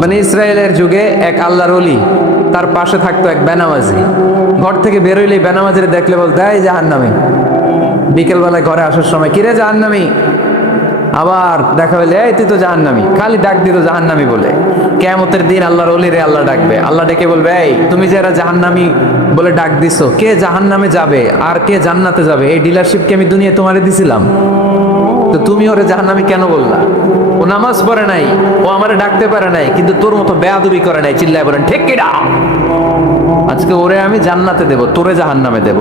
মানে ইসরায়েলের যুগে এক আল্লাহর ওলি, তার পাশে থাকতো এক বেনামাজি। ঘর থেকে বেরোইলেই বেনামাজিরে দেখলে বলতে এই জাহান্নামী। বিকেলবেলায় ঘরে আসার সময় কিরে জাহান্নামী, আবার দেখা হইলে এই তুই তো জাহান্নামী, খালি ডাক দিত জাহান্নামী বলে। কিয়ামতের দিন আল্লাহর ওলিরে আল্লাহ ডাকবে, আল্লাহ ডেকে বলবে এই তুমি যারা জাহান্নামী বলে ডাক দিছো, কে জাহান্নামে যাবে আর কে জান্নাতে যাবে এই ডিলারশিপ কি আমি দুনিয়ায় তোমারে দিছিলাম? তো তুমি ওরে জাহান্নামী কেন বললা? ও নামাজ পড়ে নাই, ও আমারে ডাকতে পারে নাই, কিন্তু তোর মতো বেয়াদবি করে নাই। চিল্লায় বলেন ঠিক কিনা? আজকে ওরে আমি জান্নাতে দেব, তোরে জাহান্নামে দেব।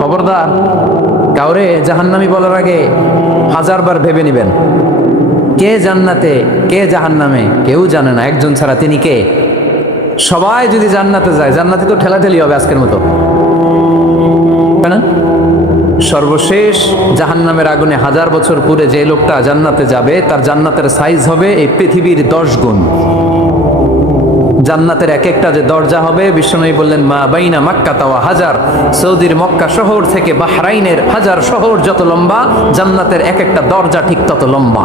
খবরদার, কাউরে জাহান্নামী বলার আগে 1000 বার ভেবে নিবেন। কে জান্নাতে কে জাহান্নামে কেউ জানে না, একজন ছাড়া, তিনি কে? সবাই যদি জান্নাতে যায়, জান্নাতে তো ঠেলাঠেলি হবে আজকের মতো, তাই না? সর্বশেষ জাহান্নামের আগুনে 1000 বছর পুরে যে লোকটা জান্নাতে যাবে, তার জান্নাতের সাইজ হবে এই পৃথিবীর 10 গুণ। জান্নাতের এক একটা যে দরজা হবে, বিশ্বনবী বললেন মা বাইনা মক্কা তাওয়া হাজার, সৌদির মক্কা শহর থেকে বাহরাইনের হাজার শহর যত লম্বা, জান্নাতের এক একটা দরজা ঠিক তত লম্বা।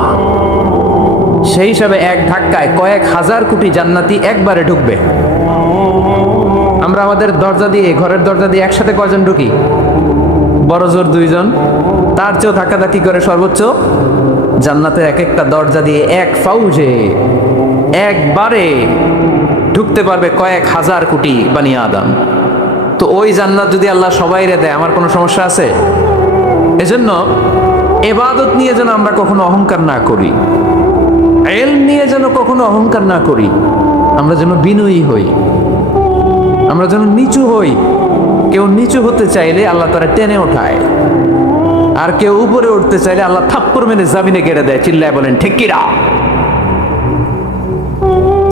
সেই হিসাবে এক ধাক্কায় কয়েক হাজার কোটি জান্নাতি একবারে ঢুকবে। আমরা আমাদের দরজা দিয়ে, ঘরের দরজা দিয়ে একসাথে কয়জন ঢুকি? বড় জোর 2 জন, তার চেয়েও ধাক্কাধাক্কি করে সর্বোচ্চ। জান্নাতের এক একটা দরজা দিয়ে এক ফাউজে একবারে ঢুকতে পারবে কয়েক হাজার কোটি বানি আদম। তো ওই জান্নাত যদি আল্লাহ সবাইরে দেয়, আমার কোনো সমস্যা আছে? এজন্য ইবাদত নিয়ে যেন আমরা কখনো অহংকার না করি, ইলম নিয়ে যেন কখনো অহংকার না করি। আমরা যেন বিনয়ী হই, আমরা যেন নিচু হই। কেউ নিচু হতে চাইলে আল্লাহ তারা টেনে ওঠায়, আর কেউ উপরে উঠতে চাইলে আল্লাহ থাপ্পড় মেরে জামিনে গেড়ে দেয়। চিল্লায় বলেন ঠিক কিনা?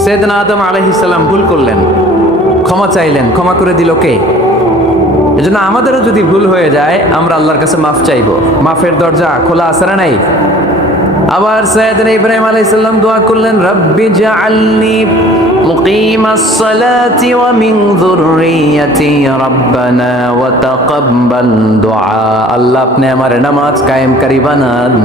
সাইয়েদনা আদম আলাইহিস সালাম ভুল করলেন, ক্ষমা চাইলেন, ক্ষমা করে দিল কে? এজন্য আমাদেরও যদি ভুল হয়ে যায়, আমরা আল্লাহর কাছে মাফ চাইবো। মাফের দরজা খোলা আছে না নাই? আবার সাইয়েদনা ইব্রাহিম আলাইহিস সালাম দোয়া করলেন রব্বি জাআলনি মুকিমাস সালাতি ওয়া মিন যুররিয়াতি রাব্বানা ওয়া তাকাব্বাল দুআ। আল্লাহ আপনি আমার নামাজ কায়েমকারী বানান,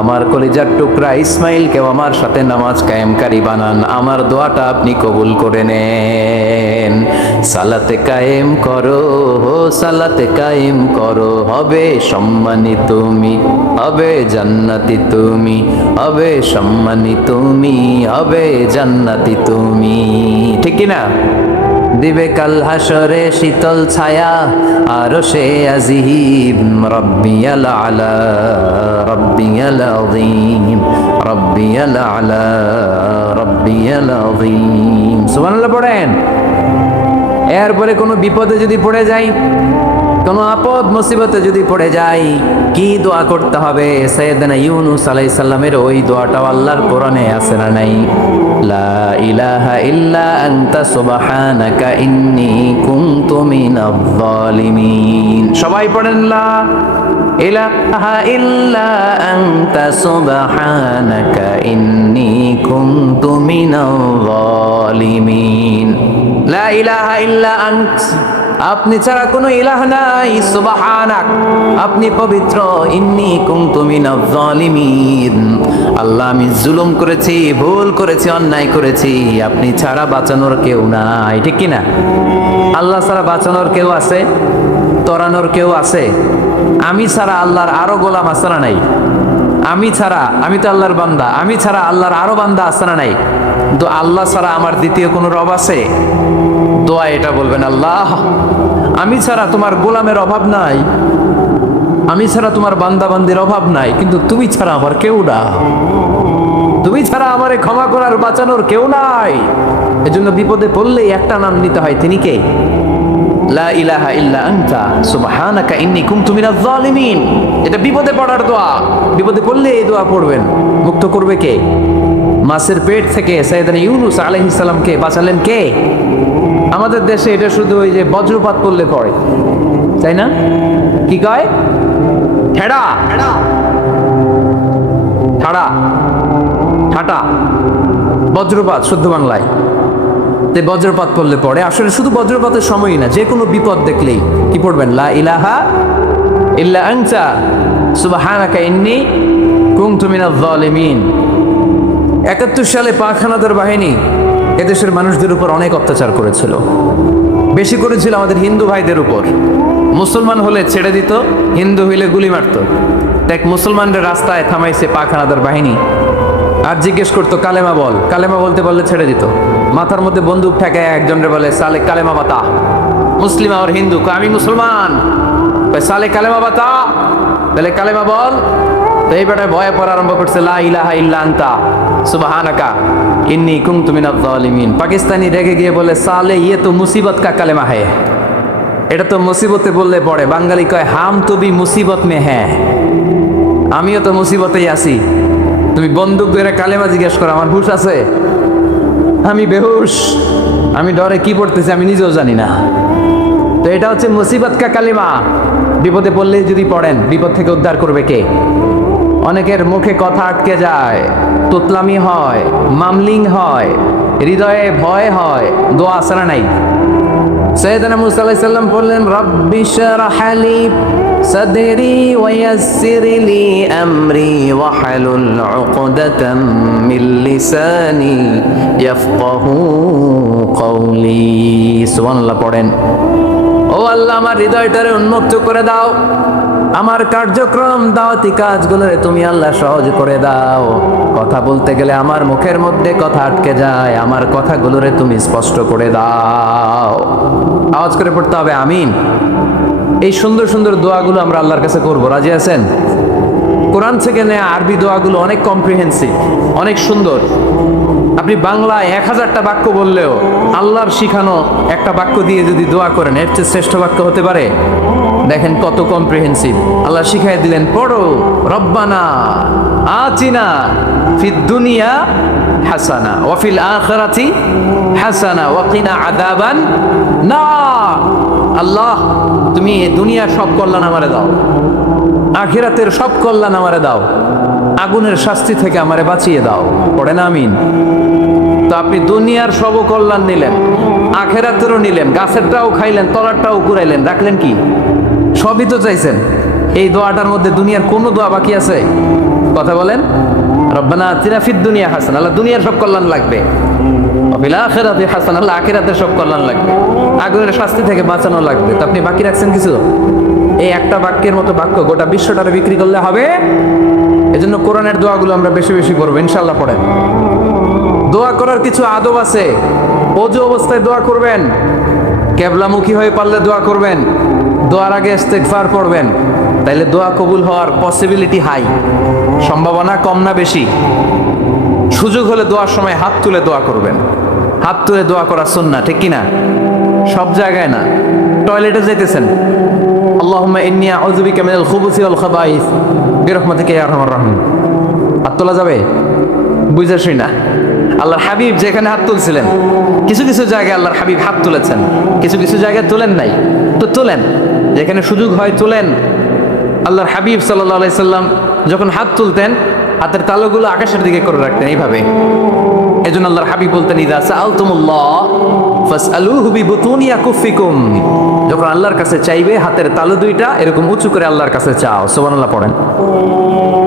আমার কলিজার টুকরা ইসমাইলকেও আমার সাথে নামাজ কায়েমকারী বানান, আমার দোয়াটা আপনি কবুল করে নেন। সালাতে কায়েম করো, সালাতে কায়েম করো, হবে সম্মানী তুমি, হবে জান্নাতি তুমি, হবে সম্মানী তুমি, হবে জান্নাতি তুমি। ঠিক কিনা? দিবে কাল হাসরে শীতল ছায়া, আরশে আজিম, রব্বিয়াল আলা, রব্বিয়াল আযীম, রব্বিয়াল আলা, রব্বিয়াল আযীম। সুবহানাল্লাহ পড়েন। এরপরে কোনো বিপদে যদি পড়ে যাই, কোনো আপদ মুসিবতে যদি পড়ে যাই, কি দোয়া করতে হবে? সাইয়েদনা ইউনূস আলাইহিস সালামের ওই দোয়াটাও আল্লাহর কোরআনে আছে না নাই? লা ইলাহা ইল্লা আনতা সুবহানাকা ইন্নী কুনতু মিনাজ জালিমিন। সবাই পড়েন লা ইলাহা ইল্লা আনতা সুবহানাকা ইন্নী কুনতু মিনাজ জালিমিন। লা ইলাহা ইল্লা আন্ত, আপনি ছাড়া কোনো ইলাহ নাই, সুবহানাক, আপনি পবিত্র, ইন্নী কুনতু মিনাজ জালিমিন, আল্লাহ আমি জুলুম করেছি, ভুল করেছি, অন্যায় করেছি, আপনি ছাড়া বাঁচানোর কেউ নাই। ঠিক কি না? আল্লাহ ছাড়া বাঁচানোর কেউ আছে? তরানোর কেউ আছে? আমি ছাড়া আল্লাহর আরো গোলাম আছে না নাই? আমি ছাড়া, আমি তো আল্লাহর বান্দা, আমি ছাড়া আল্লাহর আরো বান্দা আছে না নাই? তো আল্লাহ ছাড়া আমার দ্বিতীয় কোনো রব আছে? দোয়া এটা বলবেন, আল্লাহ আমি ছাড়া তোমার গোলামের অভাব নাই, আমি ছাড়া তোমার বান্দা বান্দির অভাব নাই, কিন্তু তুমি ছাড়া আমার কেউ না, তুমি ছাড়া আমারে ক্ষমা করার বাঁচানোর কেউ নাই। এজন্য বিপদে পড়লেই একটা নাম নিতে হয়, তিনি কে? লা ইলাহা ইল্লা আনতা সুবহানাকা ইন্নী কুনতু মিনাজ জালিমিন। এটা বিপদে পড়ার দোয়া। বিপদে পড়লে এই দোয়া পড়বেন। মুক্ত করবে কে? মাছের পেট থেকে সাইয়েদনা ইউনূস আলাইহিস সালামকে বাঁচালেন কে? আমাদের দেশে এটা শুধু ওই যে বজ্রপাত পড়লে পড়ে, তাই না? কি কয়? ঠেড়া, ঠাড়া, ঠাটা, বজ্রপাত শুদ্ধ বাংলায়। বজ্রপাত পড়লে পড়ে। আসলে শুধু বজ্রপাতের সময়ই না, যে কোনো বিপদ দেখলেই কি পড়বেন? লা ইলাহা ইল্লা আনতা সুবহানাকা ইন্নী কুনতু মিনাজ জালিমিন। 71 সালে পাক হানাদার বাহিনী এদেশের মানুষদের উপর অনেক অত্যাচার করেছিল, বেশি করেছিল আমাদের হিন্দু ভাইদের উপর। মুসলমান হলে ছেড়ে দিত, হিন্দু হইলে গুলি মারত। দেখ, মুসলমানদের রাস্তায় থামাইছে পাক হানাদার বাহিনী, আর জিজ্ঞেস করতো কালেমা বল, কালেমা বলতে বললে ছেড়ে দিত। মাথার মধ্যে বন্দুক ঠেকায় একজনরে বলে সালে কালেমা বাতা, মুসলিম আর হিন্দু, আমি মুসলমান, সালে কালেমা বাতা, তাহলে কালেমা বল। তো এই বেটায় ভয়ে পড়া আরম্ভ করছে, লা ইলাহা ইল্লা আনতা সুবহানাকা ইন্নী কুনতু মিনাজ জালিমিন। পাকিস্তানি রেগে গিয়ে বলে, সালে ইয়ে তো মুসিবত কা কালেমা হ্যায়, এটা তো মুসিবতে বললে পড়ে। বাঙালি কয়, হাম তো ভি মুসিবত মে হ্যাঁ, আমিও তো মুসিবতেই আছি। তুমি বন্দুক ধরে কালেমা জিজ্ঞেস করো, আমার হুশ আছে? আমি বেহুশ, আমি ডরে কি পড়তেছি আমি নিজেও জানি না। তো এটা হচ্ছে মুসিবত কা কালিমা। বিপদে পড়লে যদি পড়েন, বিপদ থেকে উদ্ধার করবে কে? অনেকের মুখে কথা আটকে যায়, তোতলামি হয়, মামলিং হয়, হৃদয়ে ভয় হয়, দোয়া আসরা নাই। সাইয়েদনা মুসা আলাইহিস সালাম বললেন, রাব্বি শরহ লি সাদরি ওয়া ইয়াসসির লি আমরি ওয়াহলুল উকদাতাম মিন লিসানি ইয়াফকাহু কওলি। সুবহানাল্লাহ পড়েন। ও আল্লাহ, আমার হৃদয়টারে উন্মুক্ত করে দাও, আমার কার্যক্রম দাওয়াতি কাজগুলোরে তুমি আল্লাহ সহজ করে দাও। কথা বলতে গেলে আমার মুখের মধ্যে কথা আটকে যায়, আমার কথাগুলোরে তুমি স্পষ্ট করে দাও। আওয়াজ করে পড়তে হবে আমিন। এই সুন্দর সুন্দর দোয়াগুলো আমরা আল্লাহর কাছে করব, রাজি আছেন? কোরআন থেকে নেয়া আরবি দোয়াগুলো অনেক কম্প্রিহেন্সিভ, অনেক সুন্দর। আপনি বাংলায় 1000টা বাক্য বললেও আল্লাহর শিখানো একটা বাক্য দিয়ে যদি দোয়া করেন, এর চেয়ে শ্রেষ্ঠ বাক্য হতে পারে? দেখেন কত কম্প্রিহেন্সিভ। আল্লাহ শিখাই দিলেন, পড়ো, রব্বানা আতিনা ফিদ দুনিয়া হাসানা ওয়া ফিল আখিরাতি হাসানা ওয়া কিনা আযাবান নার। আল্লাহ, তুমি এই দুনিয়ার সব কল্যাণ আমারে দাও, আখিরাতের সব কল্যাণ আমারে দাও, আগুনের শাস্তি থেকে আমারে বাঁচিয়ে দাও। পড়েন আমিন। তো আপনি দুনিয়ার সব কল্যাণ নিলেন, আখিরাতেরও নিলেন, গাছেরটাও খাইলেন, তলারটাও কুড়াইলেন, রাখলেন কি? সবই তো চাইছেন। এই দোয়াটার মধ্যে দুনিয়ার কোন দোয়া বাকি আছে? কথা বলেন। রব্বানা আতিনা ফিদ দুনিয়া হাসানা, আল্লাহ দুনিয়ার সব কল্যাণ লাগবে। ওয়া ফিল আখিরাতি হাসানা, আল্লাহ আখিরাতের সব কল্যাণ লাগবে, আগুনের শাস্তি থেকে বাঁচানো লাগবে। তো আপনি বাকি রাখছেন কিছু? এই একটা বাক্যের মতো বাক্য গোটা বিশ্বটারে বিক্রি করলে হবে। এজন্য কোরআনের দোয়াগুলো আমরা বেশি বেশি করবো, ইনশাআল্লাহ। পড়েন। দোয়া করার কিছু আদব আছে। ওযু অবস্থায় দোয়া করবেন, কিবলামুখী হয়ে পারলে দোয়া করবেন, দোয়ার আগে ইস্তিগফার পড়বেন, তাইলে দোয়া কবুল হওয়ার পসিবিলিটি হাই, সম্ভাবনা কম না বেশি? সুযোগ হলে দোয়ার সময় হাত তুলে দোয়া করবেন। হাত তুলে দোয়া করা সুন্নাহ, ঠিক কিনা? সব জায়গায় না। টয়লেটে যাইতেছেন, আল্লাহুম্মা ইন্নী আউযু বিকা মিনাল খুবুসি ওয়াল খাবাইস বিরহমাতিকা ইয়া আরহামার রাহিম। হাত তোলা যাবে? বুঝাসই না। আল্লাহর হাবিব যেখানে হাত তুলছিলেন, কিছু কিছু জায়গায় আল্লাহর হাবিব হাত তুলেছেন, কিছু কিছু জায়গায় তুলেন নাই। তো তুলেন, যেখানে সুযোগ হয় তুলেন। আল্লাহর হাবিব সাল্লাল্লাহু আলাইহি সাল্লাম যখন হাত তুলতেন, হাতের তালুগুলো আকাশের দিকে করে রাখতেন এইভাবে। এজন্য আল্লাহর হাবিব বলতেন, ইযা সাআলতুমুল্লাহ ফাসআলুহু বিবুতুনি আকুফিকুম। যখন আল্লাহর কাছে চাইবে, হাতের তালু দুইটা এরকম উঁচু করে আল্লাহর কাছে চাও। সুবহানাল্লাহ পড়েন।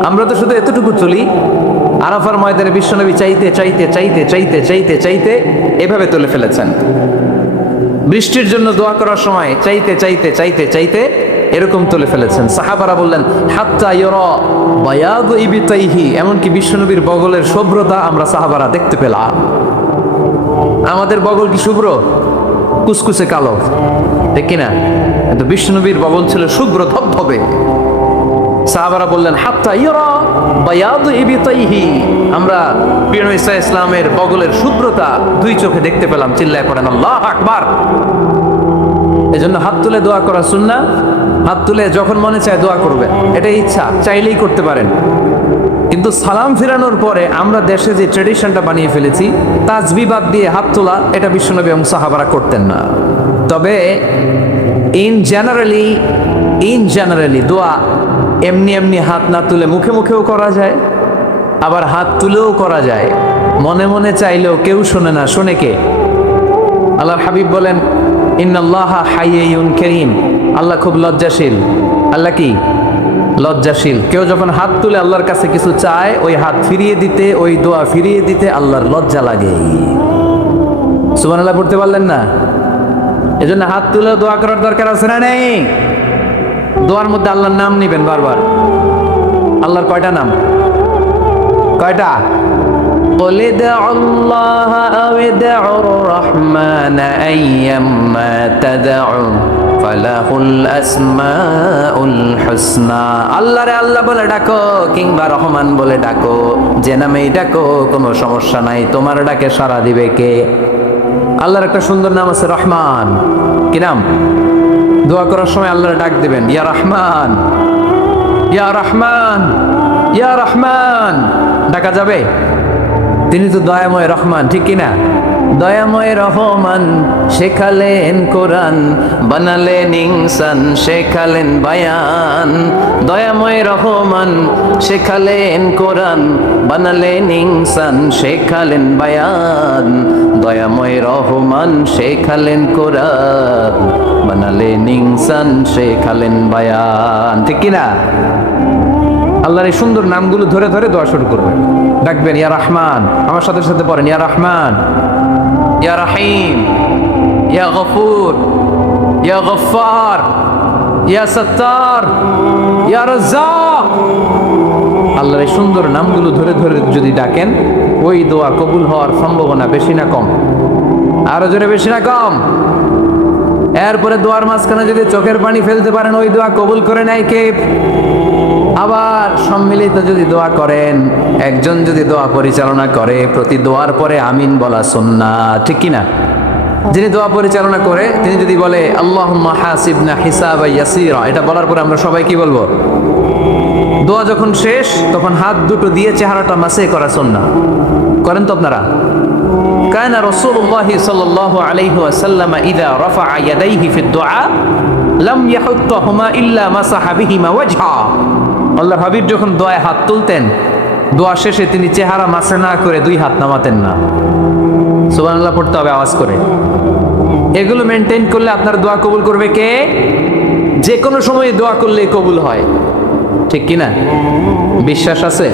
আমরা তো শুধু এতটুকু তুলি। আরাফার ময়দানে বিশ্বনবী চাইতে চাইতে চাইতে চাইতে চাইতে চাইতে এভাবে তুলে ফেলেছেন। বৃষ্টির জন্য দোয়া করার সময় চাইতে চাইতে চাইতে চাইতে এরকম তুলে ফেলেছেন। সাহাবারা বললেন, হাত্তা ইউরা বায়াদু ইবতাইহি, এমনকি বিশ্বনবীর বগলের শুভ্রতা আমরা সাহাবারা দেখতে পেলাম। আমাদের বগল কি শুভ্র? কুসকুসে কালো, ঠিক কিনা? কিন্তু বিশ্বনবীর বগল ছিল শুভ্র ধবধবে। সাহাবারা বললেন, হাত্তা ইউরা বায়াদু ইবতাইহি, আমরা প্রিয় নবী সাল্লাল্লাহু আলাইহি ইসলামের বগলের শুভ্রতা দুই চোখে দেখতে পেলাম। চিল্লায় পড়েন আল্লাহু আকবার। এজন্য হাত তুলে দোয়া করা সুন্নাহ। হাত তুলে যখন মনে চায় দোয়া করবেন, এটাই ইচ্ছা, চাইলেই করতে পারেন। কিন্তু সালাম ফিরানোর পরে আমরা দেশে যে ট্রেডিশনটা বানিয়ে ফেলেছি, তাসবিহ বাদ দিয়ে হাত তোলা, এটা বিশ্বনবী এবং সাহাবারা করতেন না। তবে ইন জেনারেলি দোয়া এমনি এমনি হাত না তুলে মুখে মুখেও করা যায়, আবার হাত তুলেও করা যায়। মনে মনে চাইলেও কেউ শোনে না, শোনে কে? আল্লাহর হাবিব বলেন, ইন্নাল্লাহা হাইয়ুন কারীম, আল্লাহ খুব লজ্জাশীল। আল্লাহ কি? লজ্জাশীল। কেউ যখন হাত তুলে আল্লাহর কাছে কিছু চায়, ওই হাত ফিরিয়ে দিতে, ওই দোয়া ফিরিয়ে দিতে আল্লাহর লজ্জা লাগে। সুবহানাল্লাহ পড়তে পারলেন না? এজন্য হাত তুলে দোয়া করার দরকার আছে না নেই? দোয়ার মধ্যে আল্লাহর নাম নিবেন বারবার। আল্লাহর কয়টা নাম? কয়টা? قل ادعوا الله أو ادعوا الرحمن أيما تدعوا فله الأسماء الحسنى। আল্লাহ রে আল্লাহ বলে ডাকো কিংবা রহমান বলে ডাকো, যে নামেই ডাকো কোনো সমস্যা নাই, তোমার ডাকে সাড়া দিবে কে? আল্লাহর একটা সুন্দর নাম আছে রহমান। কি নাম? দোয়া করার সময় আল্লাহর ডাক দিবেন, ইয়া রহমান, ইয়া রহমান, ইয়া রহমান। ডাকা যাবে? তিনি তো দয়াময় রহমান, ঠিক কিনা? দয়াময় রহমান শেখালেন কোরআন, বানালেন ইনসান, শেখালেন বায়ান। দয়াময় রহমান শেখালেন কোরআন, বানালেন ইনসান, শেখালেন বায়ান। দয়াময় রহমান শেখালেন কোরআন, বানালেন ইনসান, শেখালেন বায়ান, ঠিক কিনা? আল্লাহর এই সুন্দর নামগুলো ধরে ধরে দোয়া শুরু করবেন। ডাকবেন ইয়া রহমান, আমার সাথে সাথে পড়েন ইয়া রহমান, ইয়া রহিম, ইয়া গফুর, ইয়া গফফার, ইয়া সত্তার, ইয়া রাজ্জাক। আল্লাহর এই সুন্দর নামগুলো ধরে ধরে যদি ডাকেন, ওই দোয়া কবুল হওয়ার সম্ভাবনা বেশি না কম? আরো জোরে, বেশি না কম? এরপরে দোয়ার মাঝখানে যদি চোখের পানি ফেলতে পারেন, ওই দোয়া কবুল করে নেয় কে? আবার সম্মিলিত যদি দোয়া করেন, একজন যদি দোয়া পরিচালনা করে, প্রতি দোয়ার পরে আমিন বলা সুন্নাহ, ঠিক কিনা? যিনি দোয়া পরিচালনা করে তিনি যদি বলে আল্লাহুম্মা হাসিবনা হিসাবান ইয়াসীরা, এটা বলার পরে আমরা সবাই কি বলবো? দোয়া যখন শেষ তখন হাত দুটো দিয়ে চেহারাটা মাসে করা সুন্নাহ। করেন তো আপনারা? কানা রাসূলুল্লাহ সাল্লাল্লাহু আলাইহি ওয়াসাল্লাম ইযা রাফা'a ইয়াদাইহি ফিদ দুআ লাম ইয়াহুত্তাহুমা ইল্লা মাসাহা বিহিমা ওয়াজহা। আল্লাহর হাবিব যখন দোয়ায় হাত তুলতেন, দোয়া শেষে তিনি চেহারা মাসে না করে দুই হাত নামাতেন না। সুবহানাল্লাহ পড়তে হবে আওয়াজ করে। এগুলো মেনটেন করলে আপনার দোয়া কবুল করবে কে? যে কোনো সময় দোয়া করলে কবুল হয়, ঠিক কিনা? বিশ্বাস আছে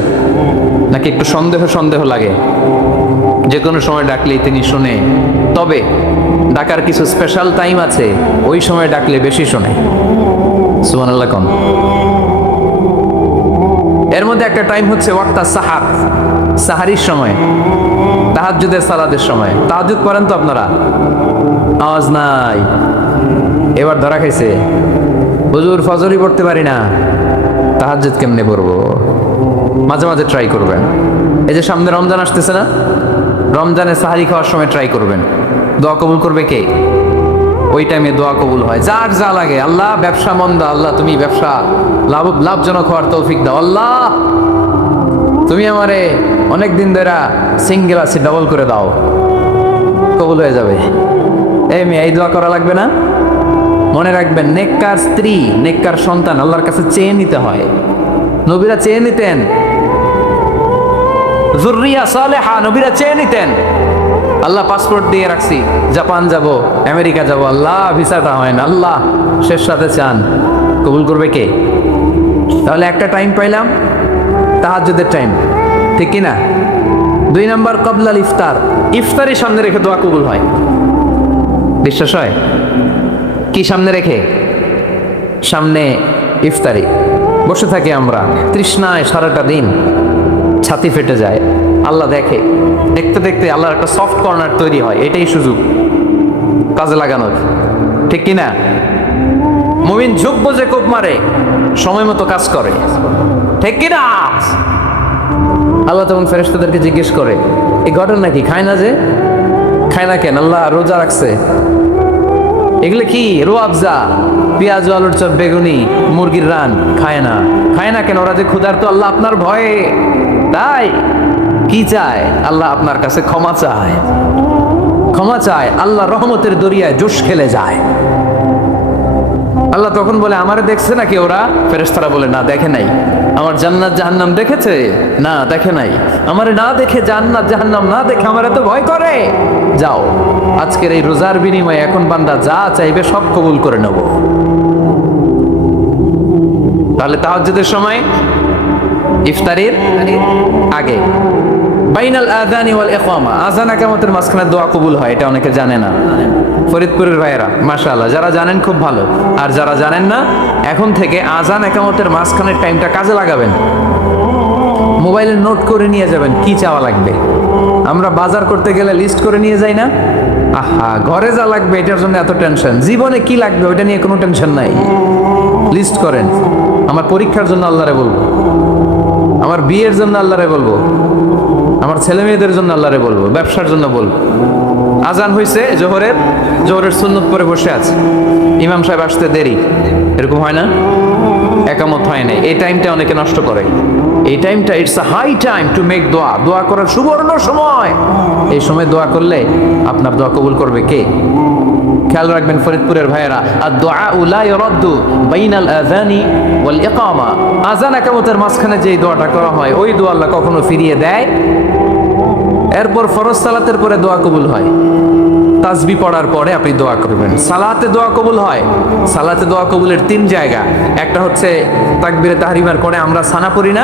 নাকি একটু সন্দেহ সন্দেহ লাগে? যে কোনো সময় ডাকলেই তিনি শুনে, তবে ডাকার কিছু স্পেশাল টাইম আছে, ওই সময় ডাকলে বেশি শোনে। সুবহানাল্লাহ কম। এর মধ্যে একটা টাইম হচ্ছে ওয়াক্তা সাহার, সাহারির সময়, তাহাজ্জুদের সালাতের সময়। তাহাজ্জুদ করেন তো আপনারা? আওয়াজ নাই। এবার ধরা খাইছে, হুজুর ফজরই পড়তে পারি না, তাহাজ্জুদ কেমনে পড়বো? মাঝে মাঝে ট্রাই করবেন। এই যে সামনে রমজান আসতেছে না, রমজানে সাহারি খাওয়ার সময় ট্রাই করবেন। দোয়া কবুল করবে কে? ওই টাইমে দোয়া কবুল হয়। যার যা লাগে, আল্লাহ ব্যবসা মন্দা, আল্লাহ তুমি ব্যবসা লাভজনক হওয়ার তৌফিক দাও, আল্লাহ তুমি আমারে অনেক দিন ধরে সিঙ্গেল আছি, ডাবল করে দাও, কবুল হয়ে যাবে। এই মেয়ে, এই দোয়া করা লাগবে না? মনে রাখবেন, নেককার স্ত্রী, নেককার সন্তান আল্লাহর কাছে চেয়ে নিতে হয়। নবীরা চেয়ে নিতেন, যুররিয়া সালেহা নবীরা চেয়ে নিতেন। আল্লাহ পাসপোর্ট দিয়ে রাখছি, জাপান যাব, আমেরিকা যাব, আল্লাহ ভিসাটা হয় না, আল্লাহ শেষ সাথে চান, কবুল করবে কে? তাহলে একটা টাইম পাইলাম, তাহাজ্জুদের টাইম, ঠিক কিনা? 2 নম্বর কবলাল ইফতার, ইফতারি সামনে রেখে দোয়া কবুল হয়। বিশ্বাস হয়? কি সামনে রেখে? সামনে ইফতারি। বসে থাকি আমরা তৃষ্ণায় সারাটা দিন, ছাতি ফেটে যায়, আল্লাহ দেখে। দেখতে দেখতে আল্লাহর একটা সফট কর্নার তৈরি হয়। এটাই সুযোগ কাজে লাগানোর, ঠিক কিনা? মুমিন ঝুঁক বোঝে কোপ মারে, সময় মতো কাজ করে, ঠিক কিনা? আল্লাহ তখন ফেরেশতাদেরকে জিজ্ঞেস করে, এই ঘটনা কি? খায় না যে? খায় না কেন? আল্লাহ রোজা রাখছে। এগুলো কি? রোয়াবজা, পেঁয়াজ, আলুর চপ, বেগুনি, মুরগির রান খায় না। খায় না কেন? ওরা যে ক্ষুধার্ত, আল্লাহ আপনার ভয়ে। তাই কি চায়? আল্লাহ আপনার কাছে ক্ষমা চায়, ক্ষমা চায়। আল্লাহ রহমতের দরিয়ায় জোশ খেলে যায়। আল্লাহ তখন বলে, আমারে দেখছে নাকি ওরা? ফেরেশতারা বলে, না দেখে নাই। আমার জান্নাত জাহান্নাম দেখেছে? না দেখে নাই। আমারে না দেখে, জান্নাত জাহান্নাম না দেখে আমার এত ভয় করে? যাও, আজকের এই রোজার বিনিময়ে এখন বান্দা যা চাইবে সব কবুল করে নেব। তাহলে তাহাজ্জুদের সময় ইফতারির আগে, বাইনাল আযানি ওয়াল ইকামা, আযান ইকামতের মাঝখানে দোয়া কবুল হয়, এটা অনেকে জানে না। ফরিদপুরের ভাইয়েরা মাশাআল্লাহ, যারা জানেন খুব ভালো, আর যারা জানেন না এখন থেকে আযান ইকামতের মাঝখানের টাইমটা কাজে লাগাবেন। মোবাইলে নোট করে নিয়ে যাবেন কি চাওয়া লাগবে। আমরা বাজার করতে গেলে লিস্ট করে নিয়ে যাই না? আহা, ঘরে যা লাগবে এটার জন্য এত টেনশন, জীবনে কি লাগবে ওটা নিয়ে কোনো টেনশন নাই। লিস্ট করেন, আমার পরীক্ষার জন্য আল্লাহরে বলবো, আমার বিয়ের জন্য আল্লাহরে বলবো, আমার ছেলে মেয়েদের জন্য আল্লাহরে বলবো, ব্যবসার জন্য বলবো। আজান হয়েছে জোহরের সুন্নত পরে বসে আছে, ইমাম সাহেব আসতে দেরি, এরকম হয় না? একামত হয় না, এই টাইমটা অনেকে নষ্ট করে। এই টাইমটা it's a high time to make দোয়া, দোয়া করার সুবর্ণ সময়। এই সময় দোয়া করলে আপনার দোয়া কবুল করবে কে? খেয়াল রাখবেন ফরিদপুরের ভাইয়েরা, আর দোয়া লা ইউরাদ্দু বাইনাল আযানি ওয়াল ইকামা, আযান ইকামতের মাঝখানে যে দোয়াটা করা হয় ওই দোয়া আল্লাহ কখনো ফিরিয়ে দেয়। এরপর ফরজ সালাতের পরে দোয়া কবুল হয়, তাসবিহ পড়ার পরে আপনি দোয়া করবেন। সালাতে দোয়া কবুল হয়, সালাতে দোয়া কবুলের 3 জায়গা। একটা হচ্ছে তাকবীরে তাহরিমার পরে আমরা সানা পড়ি না,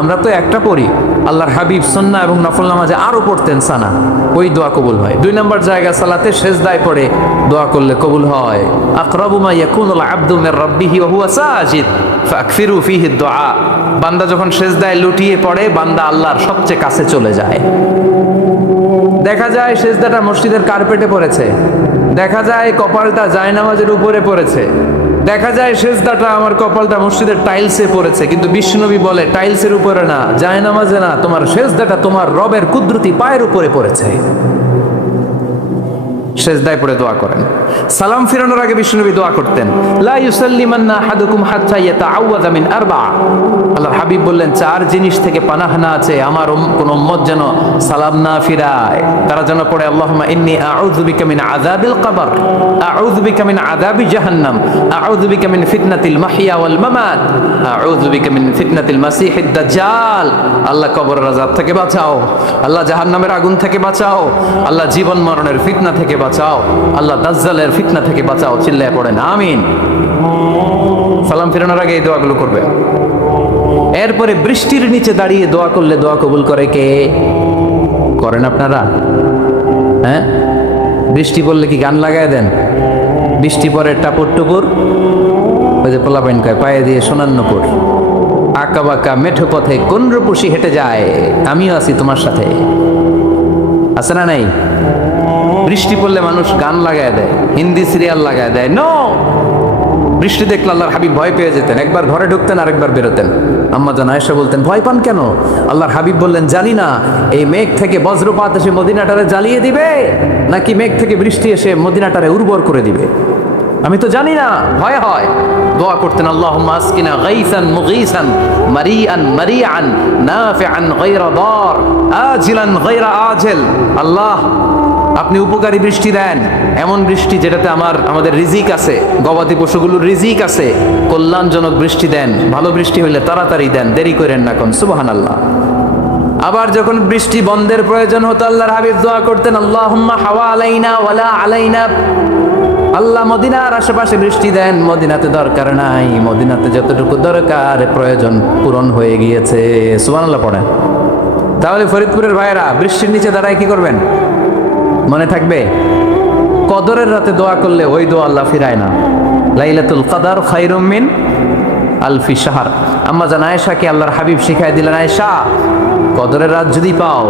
আমরা তো একটা পড়ি, আল্লাহর হাবিব সুন্নাহ এবং নফল নামাজে আরো পড়তেন সানা, ওই দোয়া কবুল হয়। 2 নম্বর জায়গা সালাতে সেজদায় পড়ে দোয়া করলে কবুল হয়। আকরাবু মা ইয়াকুনুল আবদু মির রাব্বিহি ওয়া হুয়া সাজিদ ফাকফিরু ফিহি দুআ, বান্দা যখন সেজদায় লুটিয়ে পড়ে বান্দা আল্লাহর সবচেয়ে কাছে চলে যায়। দেখা যায় সেজদাটা মসজিদের কার্পেটে পড়েছে, দেখা যায় কপালটা জায়নামাজের উপরে পড়েছে, দেখা যায় সেজদাটা আমার কপালটা মসজিদের টাইলসে পড়েছে, কিন্তু বিশ্বনবী বলে টাইলসের উপরে না, জায়নামাজে না, তোমার সেজদাটা তোমার রবের কুদরতি পায়ের উপরে পড়েছে। সেজদায় পড়ে দোয়া করেন। সালাম ফিরানোর আগে বিশ্বনবী দোয়া করতেন, লা ইউসাল্লিমান্না আহাদুকুম হাত্তা ইয়াতাআওয়াযা মিন আরবা। আল্লাহর হাবিব বললেন 4 জিনিস থেকে পানাহ না আছে আমার কোন উম্মত যেন সালাম না ফিরায়। তারা যেন পড়ে আল্লাহুম্মা ইন্নী আউযু বিকা মিন আযাবিল কবর, আউযু বিকা মিন আযাবি জাহান্নাম, আউযু বিকা মিন ফিতনাতিল মাহইয়া ওয়াল মামাত, আউযু বিকা মিন ফিতনাতিল মাসিহিদ দাজ্জাল। আল্লাহ কবরের আযাব থেকে বাঁচাও, আল্লাহ জাহান্নামের আগুন থেকে বাঁচাও, আল্লাহ জীবন মরণের ফিতনা থেকে বাঁচাও, আল্লাহ দাজ্জালের ফিতনা থেকে বাঁচাও। চিল্লায় পড়েন আমিন। সালাম ফিরানোর আগে এই দোয়াগুলো করবে। এরপরে বৃষ্টির নিচে দাঁড়িয়ে দোয়া করলে দোয়া কবুল করে কে? করেন আপনারা? হ্যাঁ, বৃষ্টি পড়লে কি গান লাগায় দেন? বৃষ্টি পরে টাপুর টুপুর, ওই যে পোলাপাইন কয় পায়ে দিয়ে সোনার নুপুর, আঁকা বাঁকা মেঠো পথে কোন রূপসী হেঁটে যায়, আমিও আছি তোমার সাথে, আছে না নাই? বৃষ্টি পড়লে মানুষ গান লাগায় দেয়, হিন্দি সিরিয়াল লাগায় দেয়। নো, বৃষ্টি দেখলে আল্লাহর হাবিব ভয় পেয়ে যেতেন, একবার ঘরে ঢুকতেন আরেকবার বেরোতেন। আম্মা জান আয়েশা বলতেন ভয় পান কেন? আল্লাহর হাবিব বললেন জানি না এই মেঘ থেকে বজ্রপাত এসে মদিনাটারে জ্বালিয়ে দিবে নাকি মেঘ থেকে বৃষ্টি এসে মদিনাটারে উর্বর করে দিবে, আমি তো জানি না, ভয় হয়। দোয়া করতেন আল্লাহুম্মা আসকিনা গাইসান মুগীসান মারিআন মারিআন নাফিআন গায়রা দার আজিলান গায়রা আজিল। আল্লাহ আপনি উপকারী বৃষ্টি দেন, এমন বৃষ্টি যেটাতে আমাদের রিজিক আছে, গবাদি পশুগুলোর রিজিক আছে, কল্যাণজনক বৃষ্টি দেন, ভালো বৃষ্টি হইলে তাড়াতাড়ি দেন, দেরি করেন না কোন। সুবহানাল্লাহ। আবার যখন বৃষ্টি বন্ধের প্রয়োজন হতো আল্লাহর হাবিব দোয়া করতেন আল্লাহুম্মা হাওয়া আলাইনা ওয়ালা আলাইনা, আল্লাহ মদিনার আশেপাশে বৃষ্টি দেন, মদিনাতে দরকার নাই, মদিনাতে যতটুকু দরকার প্রয়োজন পূরণ হয়ে গিয়েছে। সুবহানাল্লাহ পড়েন। তাহলে ফরিদপুরের ভাইয়েরা বৃষ্টির নিচে দাঁড়ায় কি করবেন মনে থাকবে? কদরের রাতে দোয়া করলে ওই দোয়া আল্লাহ ফিরায় না। লাইলাতুল কদর খায়রুম মিন আলফি শাহর। আম্মা জান আয়েশাকে আল্লাহর হাবিব শিখাই দিলেন, আয়েশা কদরের রাত যদি পাও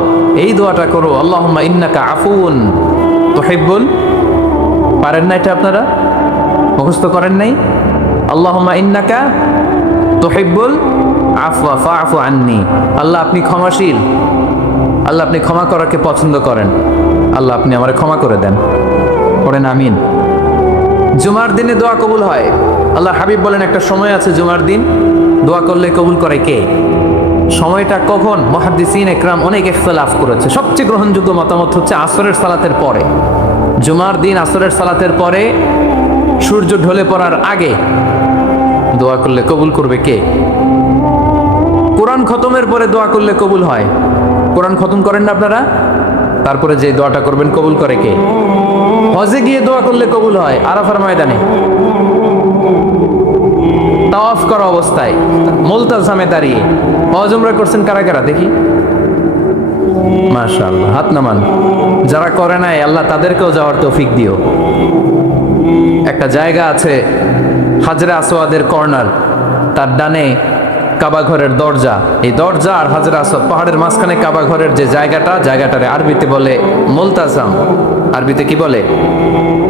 এই দোয়াটা করো, আল্লাহুম্মা ইন্নাকা আফুন তুহিব্বুল, পারেন না এটা আপনারা? মুখস্থ করেন নাই? আল্লাহুম্মা ইন্নাকা তুহিব্বুল আফওয়া ফাআফু আন্নি। আল্লাহ আপনি ক্ষমাশীল, আল্লাহ আপনি ক্ষমা করাকে পছন্দ করেন, আল্লাহ আপনি আমারে ক্ষমা করে দেন। পড়েন আমিন। জুমার দিনে দোয়া কবুল হয়। আল্লাহ হাবিব বলেন একটা সময় আছে জুমার দিন দোয়া করলে কবুল করে কে? সময়টা কখন? মুহাদ্দিসিন ইকরাম অনেক ইখতিলাফ করেছে। সবচেয়ে গ্রহণযোগ্য মতামত হচ্ছে আসরের সালাতের পরে। জুমার দিন আসরের সালাতের পরে সূর্য ঢলে পড়ার আগে দোয়া করলে কবুল করবে কে? কোরআন খতমের পরে দোয়া করলে কবুল হয়। কোরআন খতম করেন না আপনারা? তারপরে যে দোয়াটা করবেন কবুল করে কে? হজে গিয়ে দোয়া করলে কবুল হয়, আরাফার ময়দানে। তাওয়াফ করা অবস্থায় মুলতাজামে দাঁড়িয়ে হজ উমরা করছেন কারা কারা দেখি? মাশাআল্লাহ, হাত নামান। যারা করে নাই আল্লাহ তাদেরকেও যাওয়ার তৌফিক দিও। একটা জায়গা আছে হাজরে আসওয়াদের কর্নার, তার ডানে কাবা ঘরের দরজা, এই দরজা আর হাজরে আসওয়াদ পাহাড়ের মাঝখানে কাবা ঘরের যে জায়গাটারে আরবিতে বলে মুলতাজাম। আরবিতে কি বলে?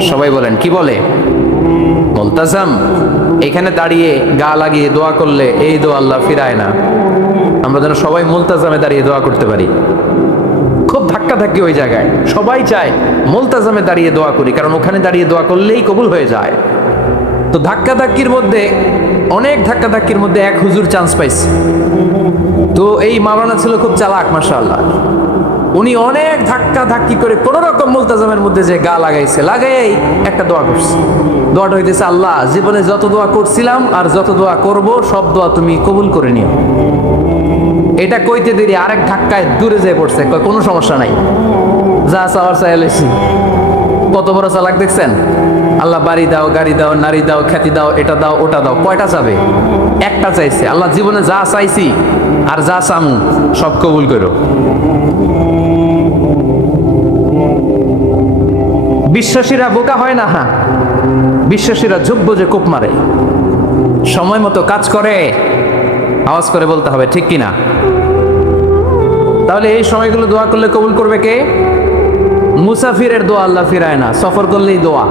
সবাই বলেন, কি বলে? মুলতাজাম। এখানে দাঁড়িয়ে গা লাগিয়ে দোয়া করলে এই দোয়া আল্লাহ ফিরায় না। আমরা যেন সবাই মুলতাজামে দাঁড়িয়ে দোয়া করতে পারি। খুব ধাক্কা ধাক্কি ওই জায়গায়, সবাই চায় মুলতাজামে দাঁড়িয়ে দোয়া করি, কারণ ওখানে দাঁড়িয়ে দোয়া করলেই কবুল হয়ে যায়। তো ধাক্কা ধাক্কির মধ্যে, অনেক ধাক্কা ধাক্কির মধ্যে এক হুজুর চান্স পাইছে। তো এই মাওলানা ছিল খুব চালাক, মাশাআল্লাহ। উনি অনেক ধাক্কা ধাক্কি করে কোন রকম মুলতাজামের মধ্যে যে গা লাগাইছে, লাগাই একটা দোয়া করছে। দোয়াটা হইতেছে, আল্লাহ জীবনে যত দোয়া করছিলাম আর যত দোয়া করব সব দোয়া তুমি কবুল করে নিও। এটা কইতে দেরি আরেক ধাক্কায় দূরে যেয়ে পড়ছে, কোনো সমস্যা নাই, যা চাওয়ার চাই লইছি। কত বড় চালাক দেখছেন? আল্লাহ বাড়ি দাও, গাড়ি দাও, নারী দাও, খ্যাতি দাও, এটা দাও, ওটা দাও, কয়টা চাবে? একটা চাইছে। আল্লাহ জীবনে যা চাইছি আর যা চামু সব কবুল করো। বিশ্বাসীরা বোকা হয় না। হ্যাঁ, বিশ্বাসীরা যোগ্য যে কোপ মারে, সময় মতো কাজ করে। আওয়াজ করে বলতে হবে, ঠিক কিনা? তাহলে এই সময়গুলো দোয়া করলে কবুল করবে কে? মুসাফিরের দোয়া আল্লাহ ফিরায় না, সফর করলেই দোয়া।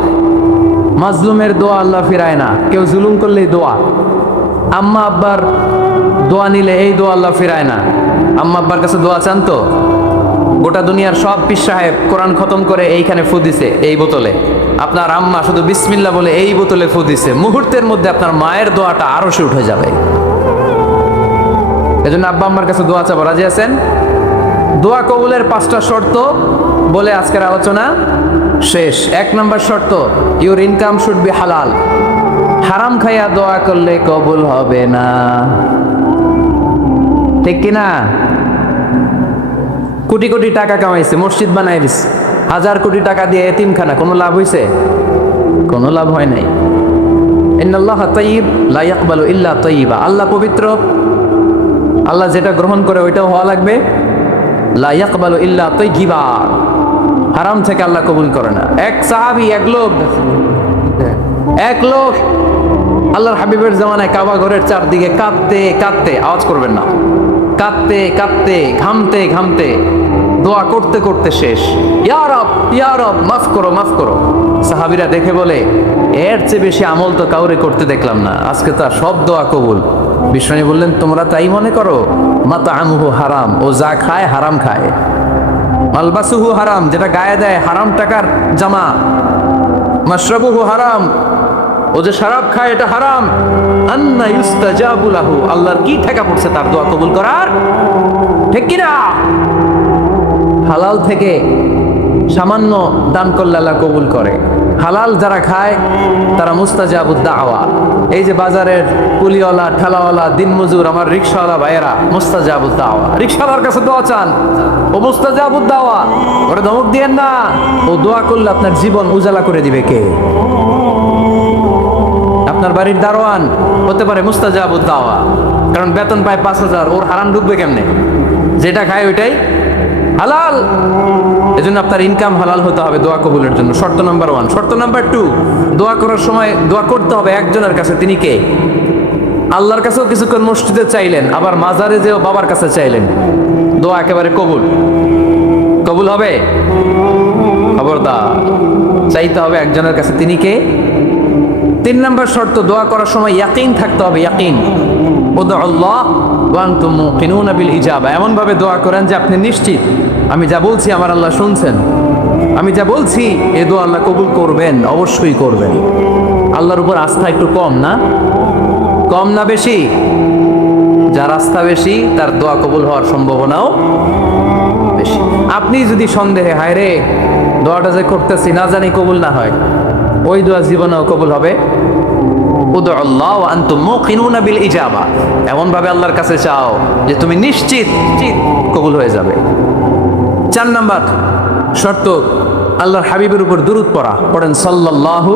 মাজলুমের দোয়া আল্লাহ ফিরায় না, কেউ জুলুম করলেই দোয়া। আম্মা আব্বার দোয়া নিলে এই দোয়া আল্লাহ ফিরায় না। আম্মা আব্বার কাছে দোয়া চান তো? গোটা দুনিয়ার সব পীর সাহেব কোরআন খতম করে এইখানে ফু দিছে, এই বোতলে। আপনার আম্মা শুধু বিসমিল্লাহ বলে এই বোতলে ফু দিছে, মুহূর্তের মধ্যে আপনার মায়ের দোয়াটা আরশে উঠে যাবে। এজন্য আব্বা আম্মার কাছে দোয়া চাবো, রাজি আছেন? দোয়া কবুলের 5টা শর্ত বলে আজকের আলোচনা শেষ। 1 নম্বর শর্ত, ইউর ইনকাম শুড বি হালাল। হারাম খাইয়া দোয়া করলে কবুল হবে না, ঠিক কিনা? কোটি কোটি টাকা কামাইছে, মসজিদ বানাই দিছে, 1000 কোটি টাকা দিয়ে এতিমখানা, কোনো লাভ হইছে? কোনো লাভ হয় নাই। ইন্নাল্লাহা তাইয়্যিব লা ইয়াকবালু ইল্লা তাইয়্যিবা। আল্লাহ পবিত্র, আল্লাহ যেটা গ্রহণ করে ওইটাও হওয়া লাগবে। লা ইয়াকবালু ইল্লা তাইয়্যিবা, হারাম থেকে আল্লাহ কবুল করে না। এক সাহাবী, এক লোক আল্লাহর হাবিবের জামানায় কাবা ঘরের চারদিকে কাঁদতে কাঁদতে, আওয়াজ করবেন না, কাঁদতে কাঁদতে, ঘামতে ঘামতে, দোয়া করতে করতে শেষ। ইয়া রব, ইয়া রব, মাফ করো, মাফ করো। সাহাবীরা দেখে বলে, এর চেয়ে বেশি আমল তো কাউরে করতে দেখলাম না, আজকে তার সব দোয়া কবুল। বিষ্ণু বললেন, তোমরা তাই মনে করো? মাতাআমুহু হারাম, ও যা খায় হারাম খায়। মালবাসুহু হারাম, যেটা গায়ে দেয় হারাম টাকার জামা। মাশরাবুহু হারাম, ও যে শরাব খায় এটা হারাম। আন্না ইউস্তাজাবু লাহু, আল্লাহর কি ঠেকা পড়ছে তার দোয়া কবুল করার, ঠিক কি না? হালাল থেকে সামান্য দান করলে আল্লাহ কবুল করে। হালাল যারা খায় তারা মুস্তাজাবুদ দাওয়া। এই যে বাজারের কুলিওয়ালা, ঠেলাওয়ালা, দিনমজুর, আমার রিকশাওয়ালা ভাইয়েরা, মুস্তাজাবুদ দাওয়া। রিকশাওয়ালার কাছে দোয়া চান, ও মুস্তাজাবুদ দাওয়া, ওরে ধমক দিয়েন না। ও দোয়া করলে আপনার জীবন উজালা করে দিবে কে? আপনার বাড়ির দারোয়ান হতে পারে মুস্তাজাবুদ দাওয়া, কারণ বেতন পায় 5000, ওর হারাম ঢুকবে কেমনে? যেটা খায় ওইটাই হালাল। এজন্য আপনার ইনকাম হালাল হতে হবে দোয়া কবুলের জন্য। শর্ত নাম্বার 1। শর্ত নাম্বার 2, দোয়া করার সময় দোয়া করতে হবে একজনের কাছে। তিনি কে? আল্লাহর কাছেও কিছুক্ষণ মসজিদে চাইলেন, আবার মাজারে যেও বাবার কাছে চাইলেন, দোয়া একেবারে কবুল। কবুল হবে? খবরদার, চাইতে হবে একজনের কাছে। তিনি কে? 3 নম্বর শর্ত, দোয়া করার সময় ইয়াকিন থাকতে হবে। ইয়াকিন, উদউল্লাহ ওয়া আনতুম মুকিনুনা বিল ইজাবা। এমন ভাবে দোয়া করেন যে আপনি নিশ্চিত, আমি যা বলছি আমার আল্লাহ শুনছেন, আমি যা বলছি এ দোয়া আল্লাহ কবুল করবেন, অবশ্যই করবেন। আল্লাহর উপর আস্থা একটু কম না? কম না বেশি? যার আস্থা বেশি তার দোয়া কবুল হওয়ার সম্ভাবনাও বেশি। আপনি যদি সন্দেহে, হায় রে দোয়াটা যে করতেছি না জানি কবুল না হয়, ওই দোয়া জীবনেও কবুল হবে? উদউল্লাহ ওয়া আনতুম মুকিনুনা বিল ইজাবা। এমন ভাবে আল্লাহর কাছে চাও যে তুমি নিশ্চিত কবুল হয়ে যাবে। 4 নাম্বার শর্ত, আল্লাহর হাবিবের উপর দুরূদ পড়া। পড়েন সাল্লাল্লাহু